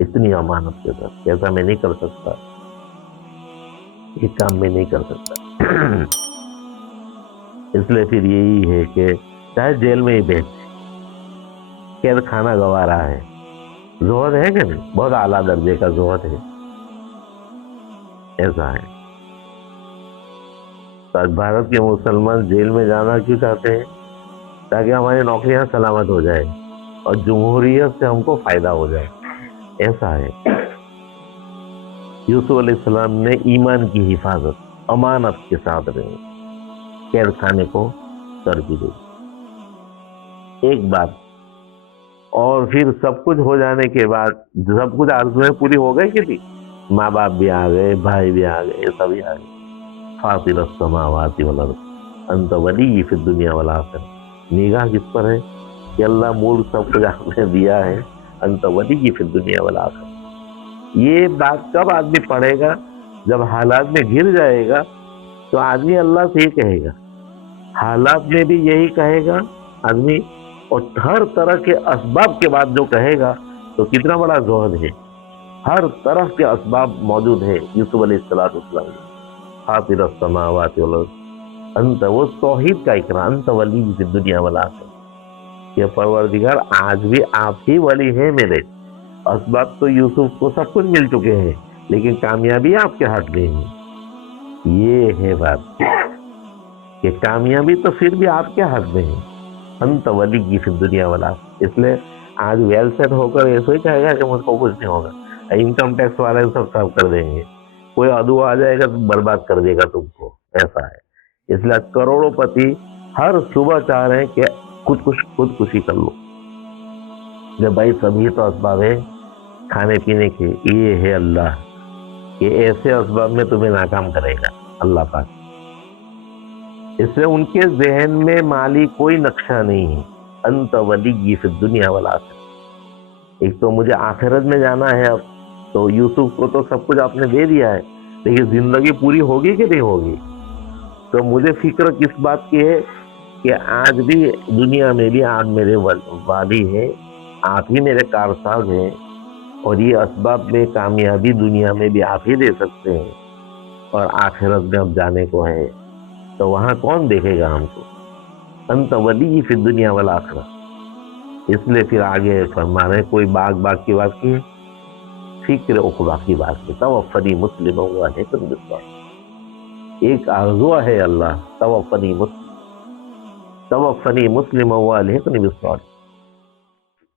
اتنی امانت کے ساتھ، ایسا میں نہیں کر سکتا، یہ کام میں نہیں کر سکتا۔ اس لیے پھر یہی ہے کہ چاہے جیل میں ہی بیٹھ، قید خانہ گوارا ہے، زہد ہے کہ نہیں، بہت اعلیٰ درجے کا زہد ہے، ایسا ہے۔ تو آج بھارت کے مسلمان جیل میں جانا کیوں چاہتے ہیں؟ تاکہ ہماری نوکریاں سلامت ہو جائے اور جمہوریت سے ہم کو فائدہ ہو جائے، ایسا ہے۔ یوسف علیہ السلام نے ایمان کی حفاظت امانت کے ساتھ رہے، قید خانے کو ترک دی، ایک بات۔ اور پھر سب کچھ ہو جانے کے بعد سب کچھ آرزویں پوری ہو گئی کہ نہیں، ماں باپ بھی آ گئے، بھائی بھی آ گئے، سبھی آ گئے۔ فاطر السماوات والارض انت ولی فی الدنیا والآخرہ، نگاہ کس پر ہے کہ اللہ ملک سب کچھ آپ نے دیا ہے، انت ولی فی الدنیا والآخرہ۔ یہ بات کب آدمی پڑھے گا؟ جب حالات میں گر جائے گا تو آدمی اللہ سے ہی کہے گا، حالات میں بھی یہی کہے گا آدمی، اور ہر طرح کے اسباب کے بعد جو کہے گا تو کتنا بڑا زہد ہے، ہر طرف کے اسباب موجود ہے یوسف علیہ السلام۔ فاطر السماوات والارض انت، وہ توحید کا اقرار، انت ولی فی الدنیا والآخرہ، کہ پروردگار آج بھی آپ ہی ولی ہیں میرے۔ اسباب تو یوسف کو سب کچھ مل چکے ہیں لیکن کامیابی آپ کے ہاتھ میں ہے، یہ ہے بات کہ کامیابی تو پھر بھی آپ کے ہاتھ میں ہے، انت ولی فی الدنیا والآخرہ۔ اس لیے آج ویل سیٹ ہو کر ایسا ہی کہے گا کہ مجھ کو کچھ نہیں ہوگا، انکم ٹیکس والے سب صاف کر دیں گے، کوئی عدو آ جائے گا تو برباد کر دے گا تم کو، ایسا ہے۔ اس لیے کروڑوں پتی ہر صبح چاہ رہے ہیں کہ خودکشی کر لو، کہ بھائی سبھی تو اسباب ہے کھانے پینے کے، یہ ہے اللہ کہ ایسے اسباب میں تمہیں ناکام کرے گا اللہ پاک۔ اس سے ان کے ذہن میں مالی کوئی نقشہ نہیں ہے، انت ولی فی الدنیا والآخرہ۔ ایک تو مجھے آخرت میں جانا ہے، اب تو یوسف کو تو سب کچھ آپ نے دے دیا ہے، لیکن زندگی پوری ہوگی کہ نہیں ہوگی؟ تو مجھے فکر کس بات کی ہے کہ آج بھی دنیا میں بھی آج میرے والی ہے، آپ ہی میرے کارساز ہیں، اور یہ اسباب میں کامیابی دنیا میں بھی آپ ہی دے سکتے ہیں، اور آخرت میں اب جانے کو ہے تو وہاں کون دیکھے گا ہم کو، انت ولی فی الدنیا والآخرہ۔ اس لیے پھر آگے فرما رہے کوئی باغ کی بات کی، فکر عقبہ کی بات کی، توفنی مسلم والحقنی بالصالحین، ایک آرزو ہے اللہ، توفنی مسلم والحقنی بالصالحین۔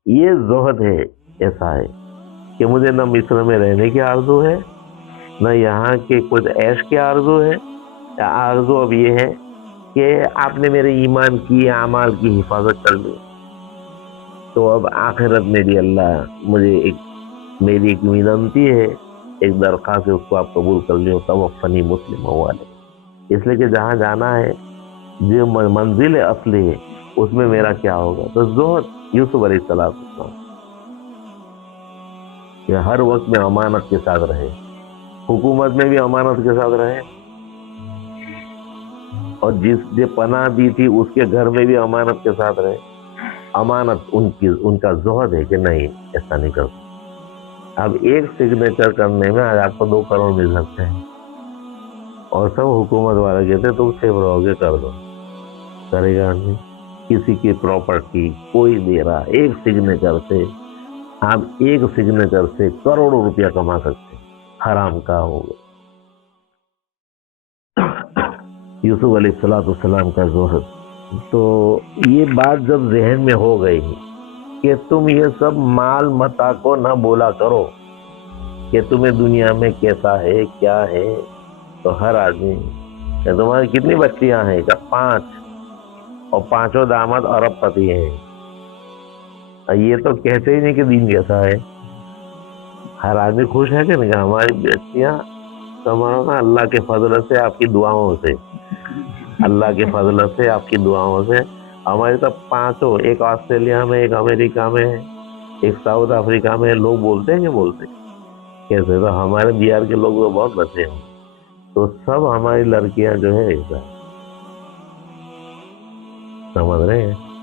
یہ زہد ہے، ایسا ہے کہ مجھے نہ مصر میں رہنے کی آرزو ہے، نہ یہاں کے کچھ عیش کی آرزو ہے، آرزو اب یہ ہے کہ آپ نے میرے ایمان کی اعمال کی حفاظت کر لی، تو اب آخرت میں بھی اللہ مجھے میری ایک وننتی ہے، ایک درخواست ہے، اس کو آپ قبول کر لیں، توفنی مسلم والے، اس لیے کہ جہاں جانا ہے جو منزل اصلی ہے اس میں میرا کیا ہوگا۔ تو زہد یوسف علیہ السلام کہ ہر وقت میں امانت کے ساتھ رہے، حکومت میں بھی امانت کے ساتھ رہے، اور جس نے پناہ دی تھی اس کے گھر میں بھی امانت کے ساتھ رہے۔ امانت ان کا زہد ہے کہ نہیں ایسا نہیں کرتا۔ اب ایک سگنیچر کرنے میں آج آپ کو 2 کروڑ مل سکتے ہیں، اور سب حکومت والے کہتے تم سیف رہو گے، کر دو، کرے گا نہیں۔ کسی کی پراپرٹی کوئی دے رہا، ایک سگنیچر سے آپ ایک سگنیچر سے کروڑوں روپیہ کما سکتے، حرام کا ہوگا۔ یوسف علیہ السلام کا زہد، تو یہ بات جب ذہن میں ہو گئی کہ تم یہ سب مال متا کو نہ بولا کرو کہ تمہیں دنیا میں کیسا ہے کیا ہے، تو ہر آدمی تمہاری کتنی بچیاں ہیں؟ کہ 5، اور 5 داماد ارب پتی ہیں۔ یہ تو کہتے ہی نہیں کہ دین کیسا ہے، ہر آدمی خوش ہے کہ نہیں کہ ہماری بچیاں تمہارا اللہ کے فضل سے، آپ کی دعاؤں سے، اللہ کے فضل سے آپ کی دعاؤں سے ہماری تو 5، ایک آسٹریلیا میں، ایک امریکہ میں، ایک ساؤتھ افریقہ میں، لوگ بولتے ہیں کہ بولتے کیسے؟ تو ہمارے بہار کے لوگ تو بہت بچے ہیں، تو سب ہماری لڑکیاں جو ہے ایسا سمجھ رہے ہیں۔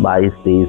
22-23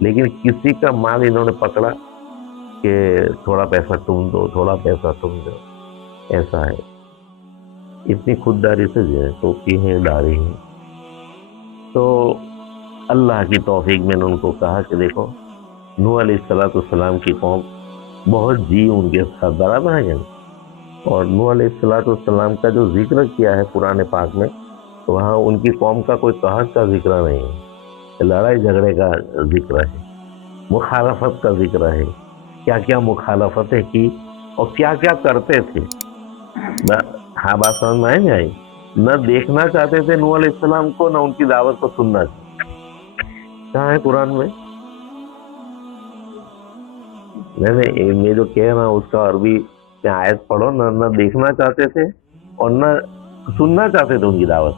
لیکن کسی کا مال انہوں نے پکڑا کہ تھوڑا پیسہ تم دو، تھوڑا پیسہ تم دو، ایسا ہے. اتنی خودداری سے جو ہے ٹوکی ہے، داری ہے. تو اللہ کی توفیق میں نے ان کو کہا کہ دیکھو نوح علیہ السلام کی قوم بہت جی ان کے ساتھ برابر ہے. اور نوح علیہ السلام کا جو ذکر کیا ہے قرآن پاک میں، تو وہاں ان کی قوم کا کوئی قحط کا ذکر نہیں ہے، لڑائی جھگڑے کا ذکر ہے، مخالفت کا ذکر ہے. کیا کیا مخالفتیں کی اور کیا کیا کرتے تھے. ہاں بات سمجھ میں آئے گا. نہ دیکھنا چاہتے تھے نوح علیہ السلام کو، نہ ان کی دعوت کو سننا چاہتے. کہاں ہے قرآن میں؟ نہیں میں جو کہہ رہا ہوں اس کا عربی میں آیت پڑھو. نہ دیکھنا چاہتے تھے اور نہ سننا چاہتے تھے ان کی دعوت.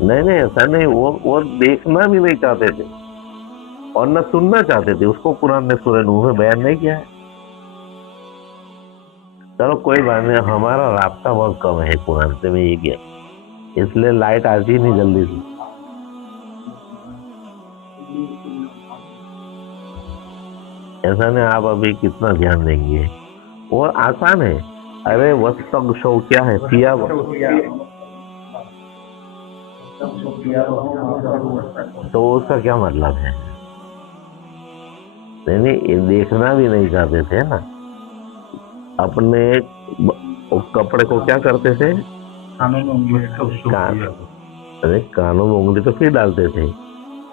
نہیں ایسا نہیں، وہ دیکھنا بھی نہیں چاہتے تھے اور نہ سننا چاہتے تھے. اس کو قرآن نے سورہ نوح میں بیان نہیں کیا ہے. چلو کوئی بات نہیں، ہمارا رابطہ بہت کم ہے قرآن سے، میں یہ کیا اس لیے لائٹ آتی نہیں جلدی سے. ایسا نہیں، آپ ابھی کتنا دھیان دیں گے، وہ آسان ہے. ارے وستغشوا کیا ہے؟ تو اس کا کیا مطلب ہے؟ نہیں دیکھنا بھی نہیں چاہتے تھے نا. اپنے کپڑے کو کیا کرتے تھے؟ ارے کانوں میں انگلی تو پھر ڈالتے تھے.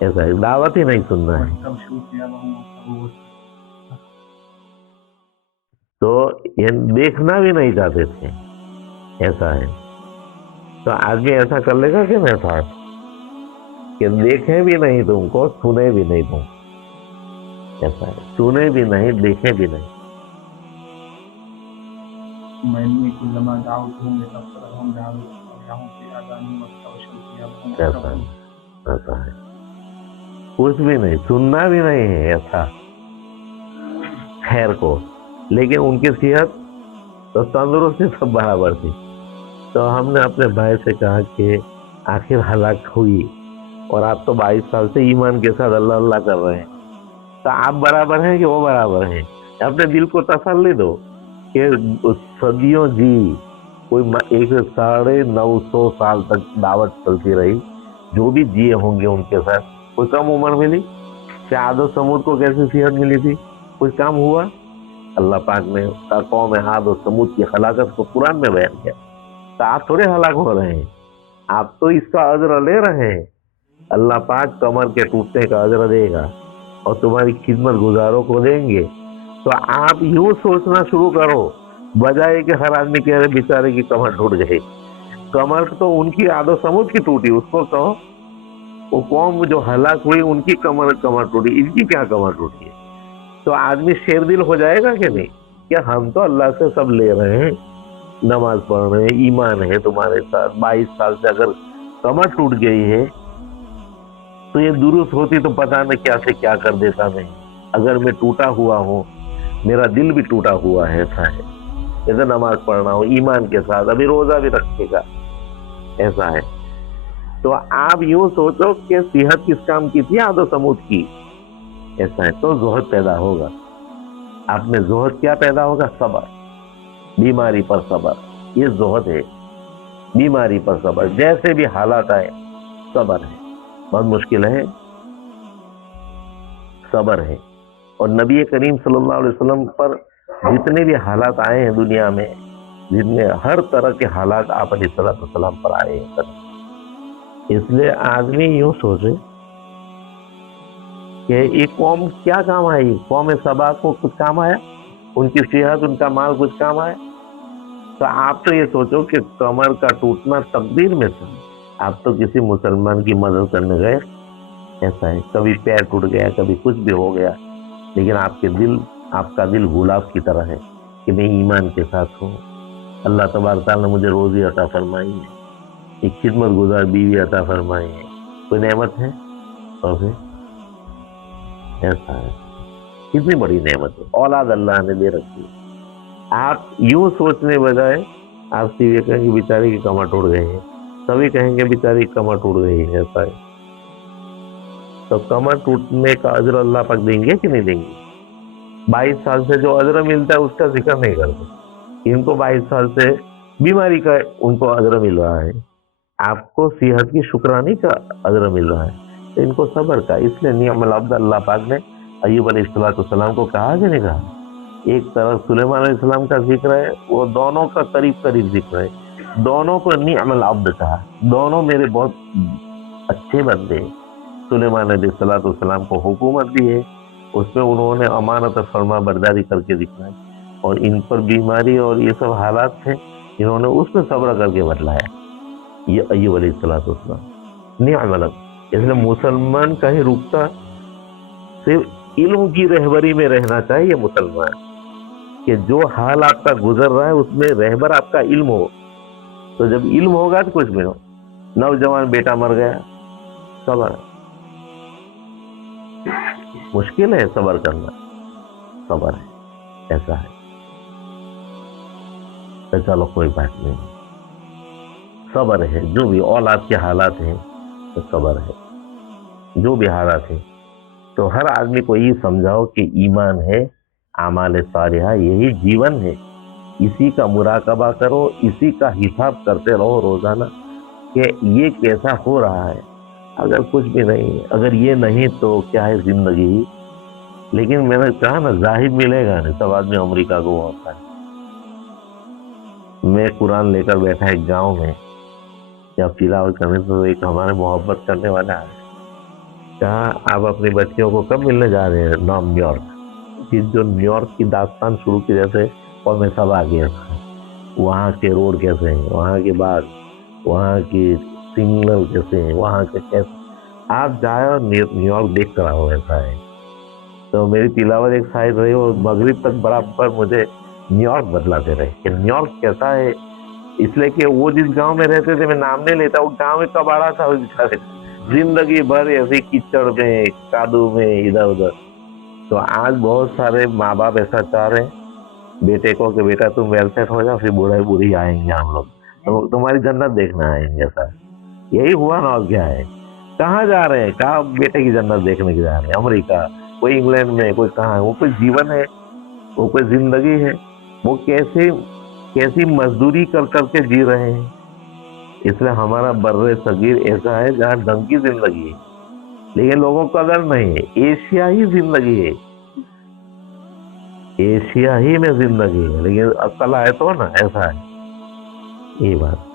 ایسا ہے، دعوت ہی نہیں سننا ہے. تو یہ دیکھنا بھی نہیں چاہتے تھے. ایسا ہے. تو آدمی ایسا کر لے گا کہ میرے ساتھ کہ دیکھیں بھی نہیں تم کو، سنے بھی نہیں تم. ایسا ہے، سنے بھی نہیں، دیکھیں بھی نہیں. ایسا ہے، کچھ بھی نہیں، سننا بھی نہیں ہے. ایسا خیر کو، لیکن ان کی صحت تو تندرستی سب برابر تھی. تو ہم نے اپنے بھائی سے کہا کہ آخر ہلاک ہوئی اور آپ تو 22 سال سے ایمان کے ساتھ اللہ اللہ کر رہے ہیں، تو آپ برابر ہیں کہ وہ برابر ہیں؟ اپنے دل کو تسلی دو کہ صدیوں جی، کوئی 950 سال تک دعوت چلتی رہی، جو بھی جیے ہوں گے ان کے ساتھ. کوئی کم عمر ملی؟ کیا عاد و سمود کو کیسی صحت ملی تھی؟ کوئی کام ہوا؟ اللہ پاک نے قوم عاد و سمود کی ہلاکت کو قرآن میں بیان کیا. تو آپ تھوڑے ہلاک ہو رہے ہیں، آپ تو اس کا اجر لے رہے ہیں. اللہ پاک کمر کے ٹوٹنے کا اجر دے گا اور تمہاری خدمت گزاروں کو دیں گے. تو آپ یوں سوچنا شروع کرو بجائے کہ ہر آدمی کہہ رہے بیچارے کی کمر ٹوٹ گئی. کمر تو ان کی عاد و سمود کی ٹوٹی، اس کو کہو وہ قوم جو ہلاک ہوئی ان کی کمر ٹوٹی، ان کی کیا کمر ٹوٹی ہے؟ تو آدمی شیر دل ہو جائے گا کہ نہیں کہ ہم تو اللہ سے سب لے رہے ہیں، نماز پڑھ رہے ہیں، ایمان ہے تمہارے ساتھ. 22 سال سے اگر کمر ٹوٹ گئی ہے تو یہ درست ہوتی تو پتہ نہیں کیا سے کیا کر دیتا. میں اگر میں ٹوٹا ہوا ہوں، میرا دل بھی ٹوٹا ہوا ہے. ایسا ہے، جیسے نماز پڑھنا ہو ایمان کے ساتھ، ابھی روزہ بھی رکھے گا. ایسا ہے. تو آپ یوں سوچو کہ صحت کس کام کی تھی؟ عاد و سمود کی. ایسا ہے، تو زہد پیدا ہوگا. آپ میں زہد کیا پیدا ہوگا؟ صبر. بیماری پر صبر، یہ زہد ہے. بیماری پر صبر، جیسے بھی حالات آئے صبر ہے. بہت مشکل ہے، صبر ہے. اور نبی کریم صلی اللہ علیہ وسلم پر جتنے بھی حالات آئے ہیں دنیا میں، جتنے ہر طرح کے حالات آپ علیہ السلام پر آئے ہیں. اس لیے آدمی یوں سوچے کہ ایک قوم کیا کام آئی؟ قوم سبا کو کچھ کام آیا؟ ان کی صحت، ان کا مال کچھ کام آیا؟ تو آپ تو یہ سوچو کہ کمر کا ٹوٹنا تقدیر میں تھا. آپ تو کسی مسلمان کی مدد کرنے گئے. ایسا ہے، کبھی پیر ٹوٹ گیا، کبھی کچھ بھی ہو گیا، لیکن آپ کا دل گلاب کی طرح ہے کہ میں ایمان کے ساتھ ہوں. اللہ تبارک تعالیٰ نے مجھے روزی عطا فرمائی ہے، ایک خدمت گزار بیوی عطا فرمائی ہے. کوئی نعمت ہے؟ اور پھر ایسا ہے، کتنی بڑی نعمت ہے. اولاد اللہ نے دے رکھی ہے. آپ یوں سوچنے بجائے آپ سیدھے کہیں گے بیچاری کی کمر ٹوٹ گئی ہے، سبھی کہیں گے بیچاری کی کمر ٹوٹ گئی ہے، ایسا ہے۔ تو کمر ٹوٹنے کا اجر اللہ پاک دیں گے کہ نہیں دیں گے؟ 22 سال سے جو اجر ملتا ہے اس کا ذکر نہیں کرتے، ان کو 22 سال سے بیماری کا ان کو اجر مل رہا ہے، آپ کو صحت کی شکرانی کا اجر مل رہا ہے، تو ان کو صبر کا۔ اس لیے نعم العبد اللہ پاک نے ایوب علیہ السلام کو کہا کہ نہیں کہا؟ ایک طرف سلیمان علیہ السلام کا ذکر ہے، وہ دونوں کا قریب قریب ذکر ہے، دونوں کو نعم العبد کہا، دونوں میرے بہت اچھے بندے ہیں۔ سلیمان علیہ السلام کو حکومت دی ہے، اس میں انہوں نے امانت فرما برداری کر کے دکھائی، اور ان پر بیماری اور یہ سب حالات تھے، انہوں نے اس میں صبر کر کے بتلایا، یہ ایوب علیہ السلام نعم العبد۔ اس لیے مسلمان کہیں رکتا صرف علم کی رہبری میں رہنا چاہیے مسلمان، کہ جو حال آپ کا گزر رہا ہے اس میں رہبر آپ کا علم ہو، تو جب علم ہوگا تو کچھ بھی ہو۔ نوجوان بیٹا مر گیا، صبر، مشکل ہے صبر کرنا، صبر ہے، ایسا ہے، تو چلو کوئی بات نہیں، صبر ہے، جو بھی اولاد کے حالات ہیں تو صبر ہے، جو بھی حالات ہیں۔ تو ہر آدمی کو یہ سمجھاؤ کہ ایمان ہے، اعمال صالحہ یہی جیون ہے، اسی کا مراقبہ کرو، اسی کا حساب کرتے رہو روزانہ کہ یہ کیسا ہو رہا ہے۔ اگر کچھ بھی نہیں، اگر یہ نہیں تو کیا ہے زندگی؟ لیکن میں نے کہا نا زاہد ملے گا نہیں، سب آدمی امریکہ کو ہوتا ہے۔ میں قرآن لے کر بیٹھا ایک گاؤں میں، جب تلاوت کرنے تو ایک ہمارے محبت کرنے والا ہے، کہا آپ اپنی بچیوں کو کب ملنے جا رہے ہیں؟ نام نیو یارک، جو نیو یارک کی داستان شروع کی، جیسے اور میں سب آ گیا تھا، وہاں کے روڈ کیسے ہیں، وہاں کے باغ، وہاں کی سگنل کیسے ہیں، وہاں کے کیسے، آپ جائے اور نیو یارک دیکھ کر آؤ، ایسا ہے۔ تو میری تلاوت ایک سائڈ رہی اور مغرب تک برابر مجھے نیو یارک بدلاتے رہے کہ نیو یارک کیسا ہے، اس لیے کہ وہ جس گاؤں میں رہتے تھے، میں نام نہیں لیتا، وہ گاؤں میں کباڑا تھا، بیچارے زندگی بھر ایسے کیچڑ میں، کادو میں، ادھر ادھر۔ تو آج بہت سارے ماں باپ ایسا چاہ رہے ہیں بیٹے کو کہ بیٹا تم ویل سیٹ ہو جاؤ، پھر بوڑھے بوڑھی آئیں گے ہم لوگ، تو تمہاری جنت دیکھنا آئیں گے، ایسا یہی ہوا نا، اور کیا ہے؟ کہاں جا رہے ہیں؟ کہاں بیٹے کی جنت دیکھنے کے جا رہے ہیں؟ امریکہ، کوئی انگلینڈ میں، کوئی کہاں ہے، وہ کوئی جیون ہے، وہ کوئی زندگی ہے؟ وہ کیسی مزدوری کر کر کے جی رہے ہیں۔ اس لیے ہمارا بر صغیر ایسا ہے جہاں ڈھنگ کی زندگی ہے، لیکن لوگوں کو قدر نہیں ہے، ایشیائی زندگی ہے، ایشیا ہی میں زندگی ہے، لیکن عقل آئے تو نا، ایسا ہے یہ بات۔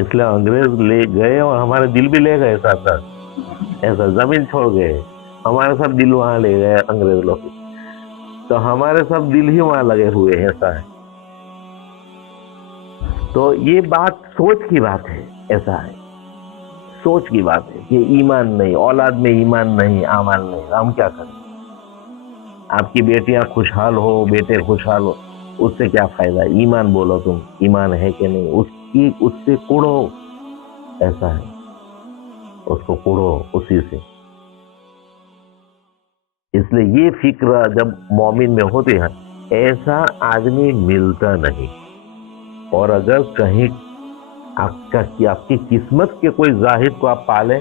اس لیے انگریز لے گئے اور ہمارے دل بھی لے گئے ساتھ ساتھ، ایسا زمین چھوڑ گئے، ہمارے سب دل وہاں لے گئے انگریز لوگ، تو ہمارے سب دل ہی وہاں لگے ہوئے ہیں، ایسا ہے۔ تو یہ بات سوچ کی بات ہے، ایسا ہے، سوچ کی بات ہے کہ ایمان نہیں، اولاد میں ایمان نہیں، اعمال نہیں، ہم کیا کریں؟ آپ کی بیٹیاں خوشحال ہو، بیٹے خوشحال ہو، اس سے کیا فائدہ؟ ایمان بولو تم، ایمان ہے کہ نہیں، اس سے کوڑو، ایسا ہے، اس کو کوڑو اسی سے۔ اس لیے یہ فکر جب مومن میں ہوتی ہے، ایسا آدمی ملتا نہیں، اور اگر کہیں آپ کی قسمت کے کوئی زاہد کو آپ پالیں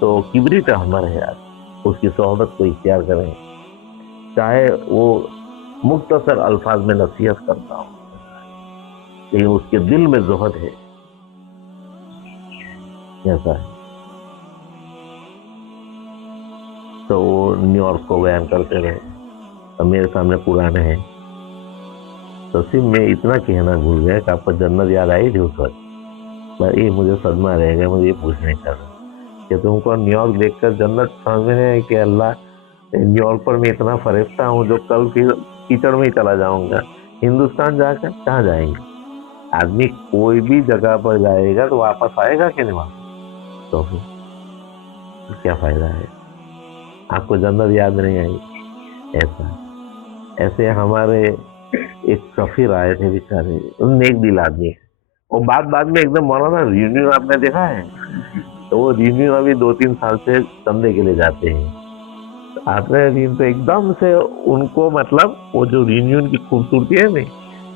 تو کبریت احمر ہے، اس کی صحبت کو اختیار کریں، چاہے وہ مختصر الفاظ میں نصیحت کرتا ہوں، لیکن اس کے دل میں زہد ہے، ایسا ہے۔ تو وہ نیو یارک کو بیان کرتے رہے، اب میرے سامنے قرآن ہے، تو صرف میں اتنا کہنا بھول گیا کہ آپ کو جنت یاد آئی تھی اس وقت، بھائی مجھے صدمہ رہ گیا، مجھے یہ پوچھنے کا کہ تم کو نیو یارک دیکھ کر جنت سمجھ میں ہے کہ اللہ نیو یارک پر میں اتنا فرشتہ ہوں جو کل کیچڑ میں ہی چلا جاؤں گا، ہندوستان جا کر کہاں جائیں گے؟ آدمی کوئی بھی جگہ پر جائے گا تو واپس آئے گا کہ نہیں واپس؟ تو پھر کیا فائدہ ہے؟ آپ کو جنت یاد نہیں آئی، ایسا۔ ایسے ہمارے ایک سفیر آئے تھے بیچارے، نیک دل آدمی، وہ بعد میں ایک دم مولانا ریونیو آپ نے دیکھا ہے، تو وہ ریونیو ابھی 2-3 سال سے چندے کے لیے جاتے ہیں، آتے ہیں دن تو ایک دم سے ان کو، مطلب وہ جو ریونیون کی خوبصورتی ہے نہیں،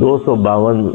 252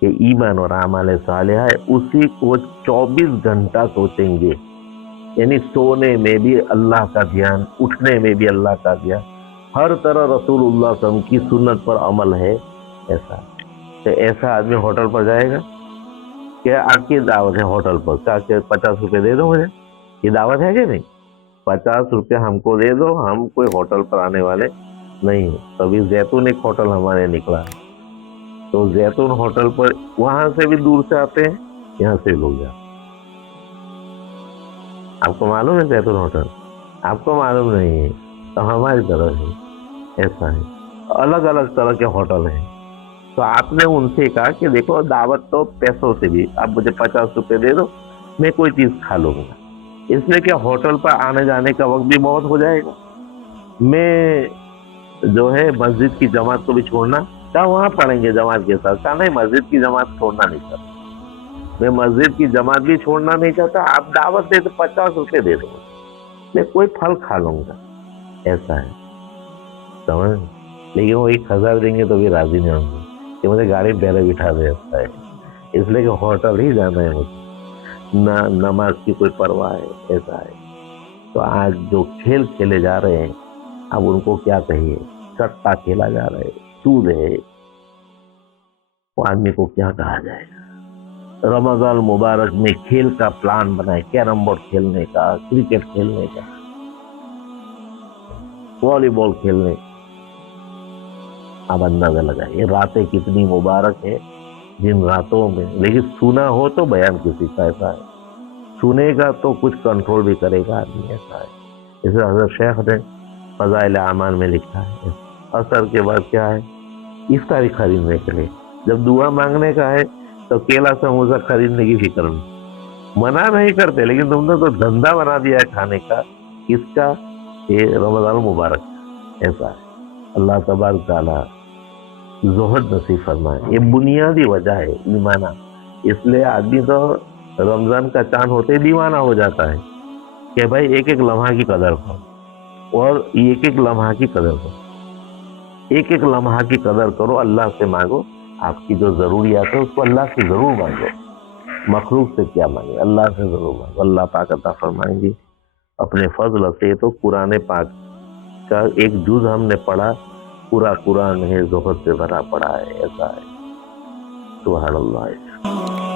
کہ ایمان اور اعمال صالحہ ہے اسی کو 24 گھنٹہ سوچیں گے، یعنی سونے میں بھی اللہ کا دھیان، اٹھنے میں بھی اللہ کا دھیان، ہر طرح رسول اللہ صلی اللہ علیہ وسلم کی سنت پر عمل ہے۔ ایسا تو ایسا آدمی ہوٹل پر جائے گا کہ آپ کی دعوت ہے ہوٹل پر، کیا کہ 50 روپے دے دو مجھے، یہ دعوت ہے کہ نہیں؟ 50 روپے ہم کو دے دو، ہم کوئی ہوٹل پر آنے والے نہیں ہیں۔ کبھی زیتون ایک ہوٹل ہمارے نکلا ہے، تو زیتون ہوٹل پر وہاں سے بھی دور سے آتے ہیں، یہاں سے لوگ جاتے ہیں۔ آپ کو معلوم ہے زیتون ہوٹل؟ آپ کو معلوم نہیں ہے تو ہماری طرح ہے، ایسا ہے، الگ الگ طرح کے ہوٹل ہیں۔ تو آپ نے ان سے کہا کہ دیکھو دعوت تو پیسوں سے بھی، آپ مجھے 50 روپے دے دو، میں کوئی چیز کھا لوں گا، اس لیے کہ ہوٹل پر آنے جانے کا وقت بھی بہت ہو جائے گا، میں جو ہے مسجد کی جماعت کو بھی چھوڑنا، کہا وہاں پڑھیں گے جماعت کے ساتھ، کہا نہیں مسجد کی جماعت چھوڑنا نہیں چاہتا، میں مسجد کی جماعت بھی چھوڑنا نہیں چاہتا، آپ دعوت دے تو 50 روپے دے دو، میں کوئی پھل کھا لوں گا، ایسا ہے سمجھ۔ لیکن وہ 1000 دیں گے تو بھی راضی نہیں ہوں گے کہ مجھے گاڑی پہلے بٹھا دے، ایسا ہے، اس لیے کہ ہوٹل ہی جانا ہے مجھے، نہ نماز کی کوئی پرواہ ہے، ایسا ہے۔ تو آج جو کھیل کھیلے جا رہے ہیں اب ان کو کیا کہیے، سٹا کھیلا جا رہا ہے، سود ہے، وہ آدمی کو کیا کہا جائے گا۔ رمضان مبارک میں کھیل کا پلان بنائے، کیرم بورڈ کھیلنے کا، کرکٹ کھیلنے کا، والی بال کھیلنے کا، اب اندازہ لگائیے راتیں کتنی مبارک ہے جن راتوں میں، لیکن سنا ہو تو بیان کسی کا، ایسا ہے، سنے گا تو کچھ کنٹرول بھی کرے گا آدمی، ایسا ہے۔ جیسے حضرت شیخ نے فضائل اعمال میں لکھا ہے، عصر کے بعد کیا ہے، افطاری خریدنے کے لیے، جب دعا مانگنے کا ہے تو کیلا سموسا خریدنے کی فکر میں، منع نہیں کرتے، لیکن تم نے تو دھندا بنا دیا ہے کھانے کا، کس کا؟ یہ رمضان مبارک، ایسا ہے۔ اللہ تبارک تعالیٰ زہد نصیب فرمائے، یہ بنیادی وجہ ہے ایمانہ، اس لیے آدمی تو رمضان کا چاند ہوتے ہی دیوانہ ہو جاتا ہے کہ بھائی ایک ایک لمحہ کی قدر کرو، اور ایک ایک لمحہ کی قدر کرو، ایک ایک لمحہ کی قدر کرو، اللہ سے مانگو، آپ کی جو ضروریات ہے اس کو اللہ سے ضرور مانگو، مخلوق سے کیا مانگے، اللہ سے ضرور مانگو، اللہ پاک عطا فرمائیں گے اپنے فضل سے۔ تو قرآن پاک کا ایک جز ہم نے پڑھا، پورا قرآن ہے زہد سے بھرا پڑا ہے، ایسا ہے، سبحان اللہ۔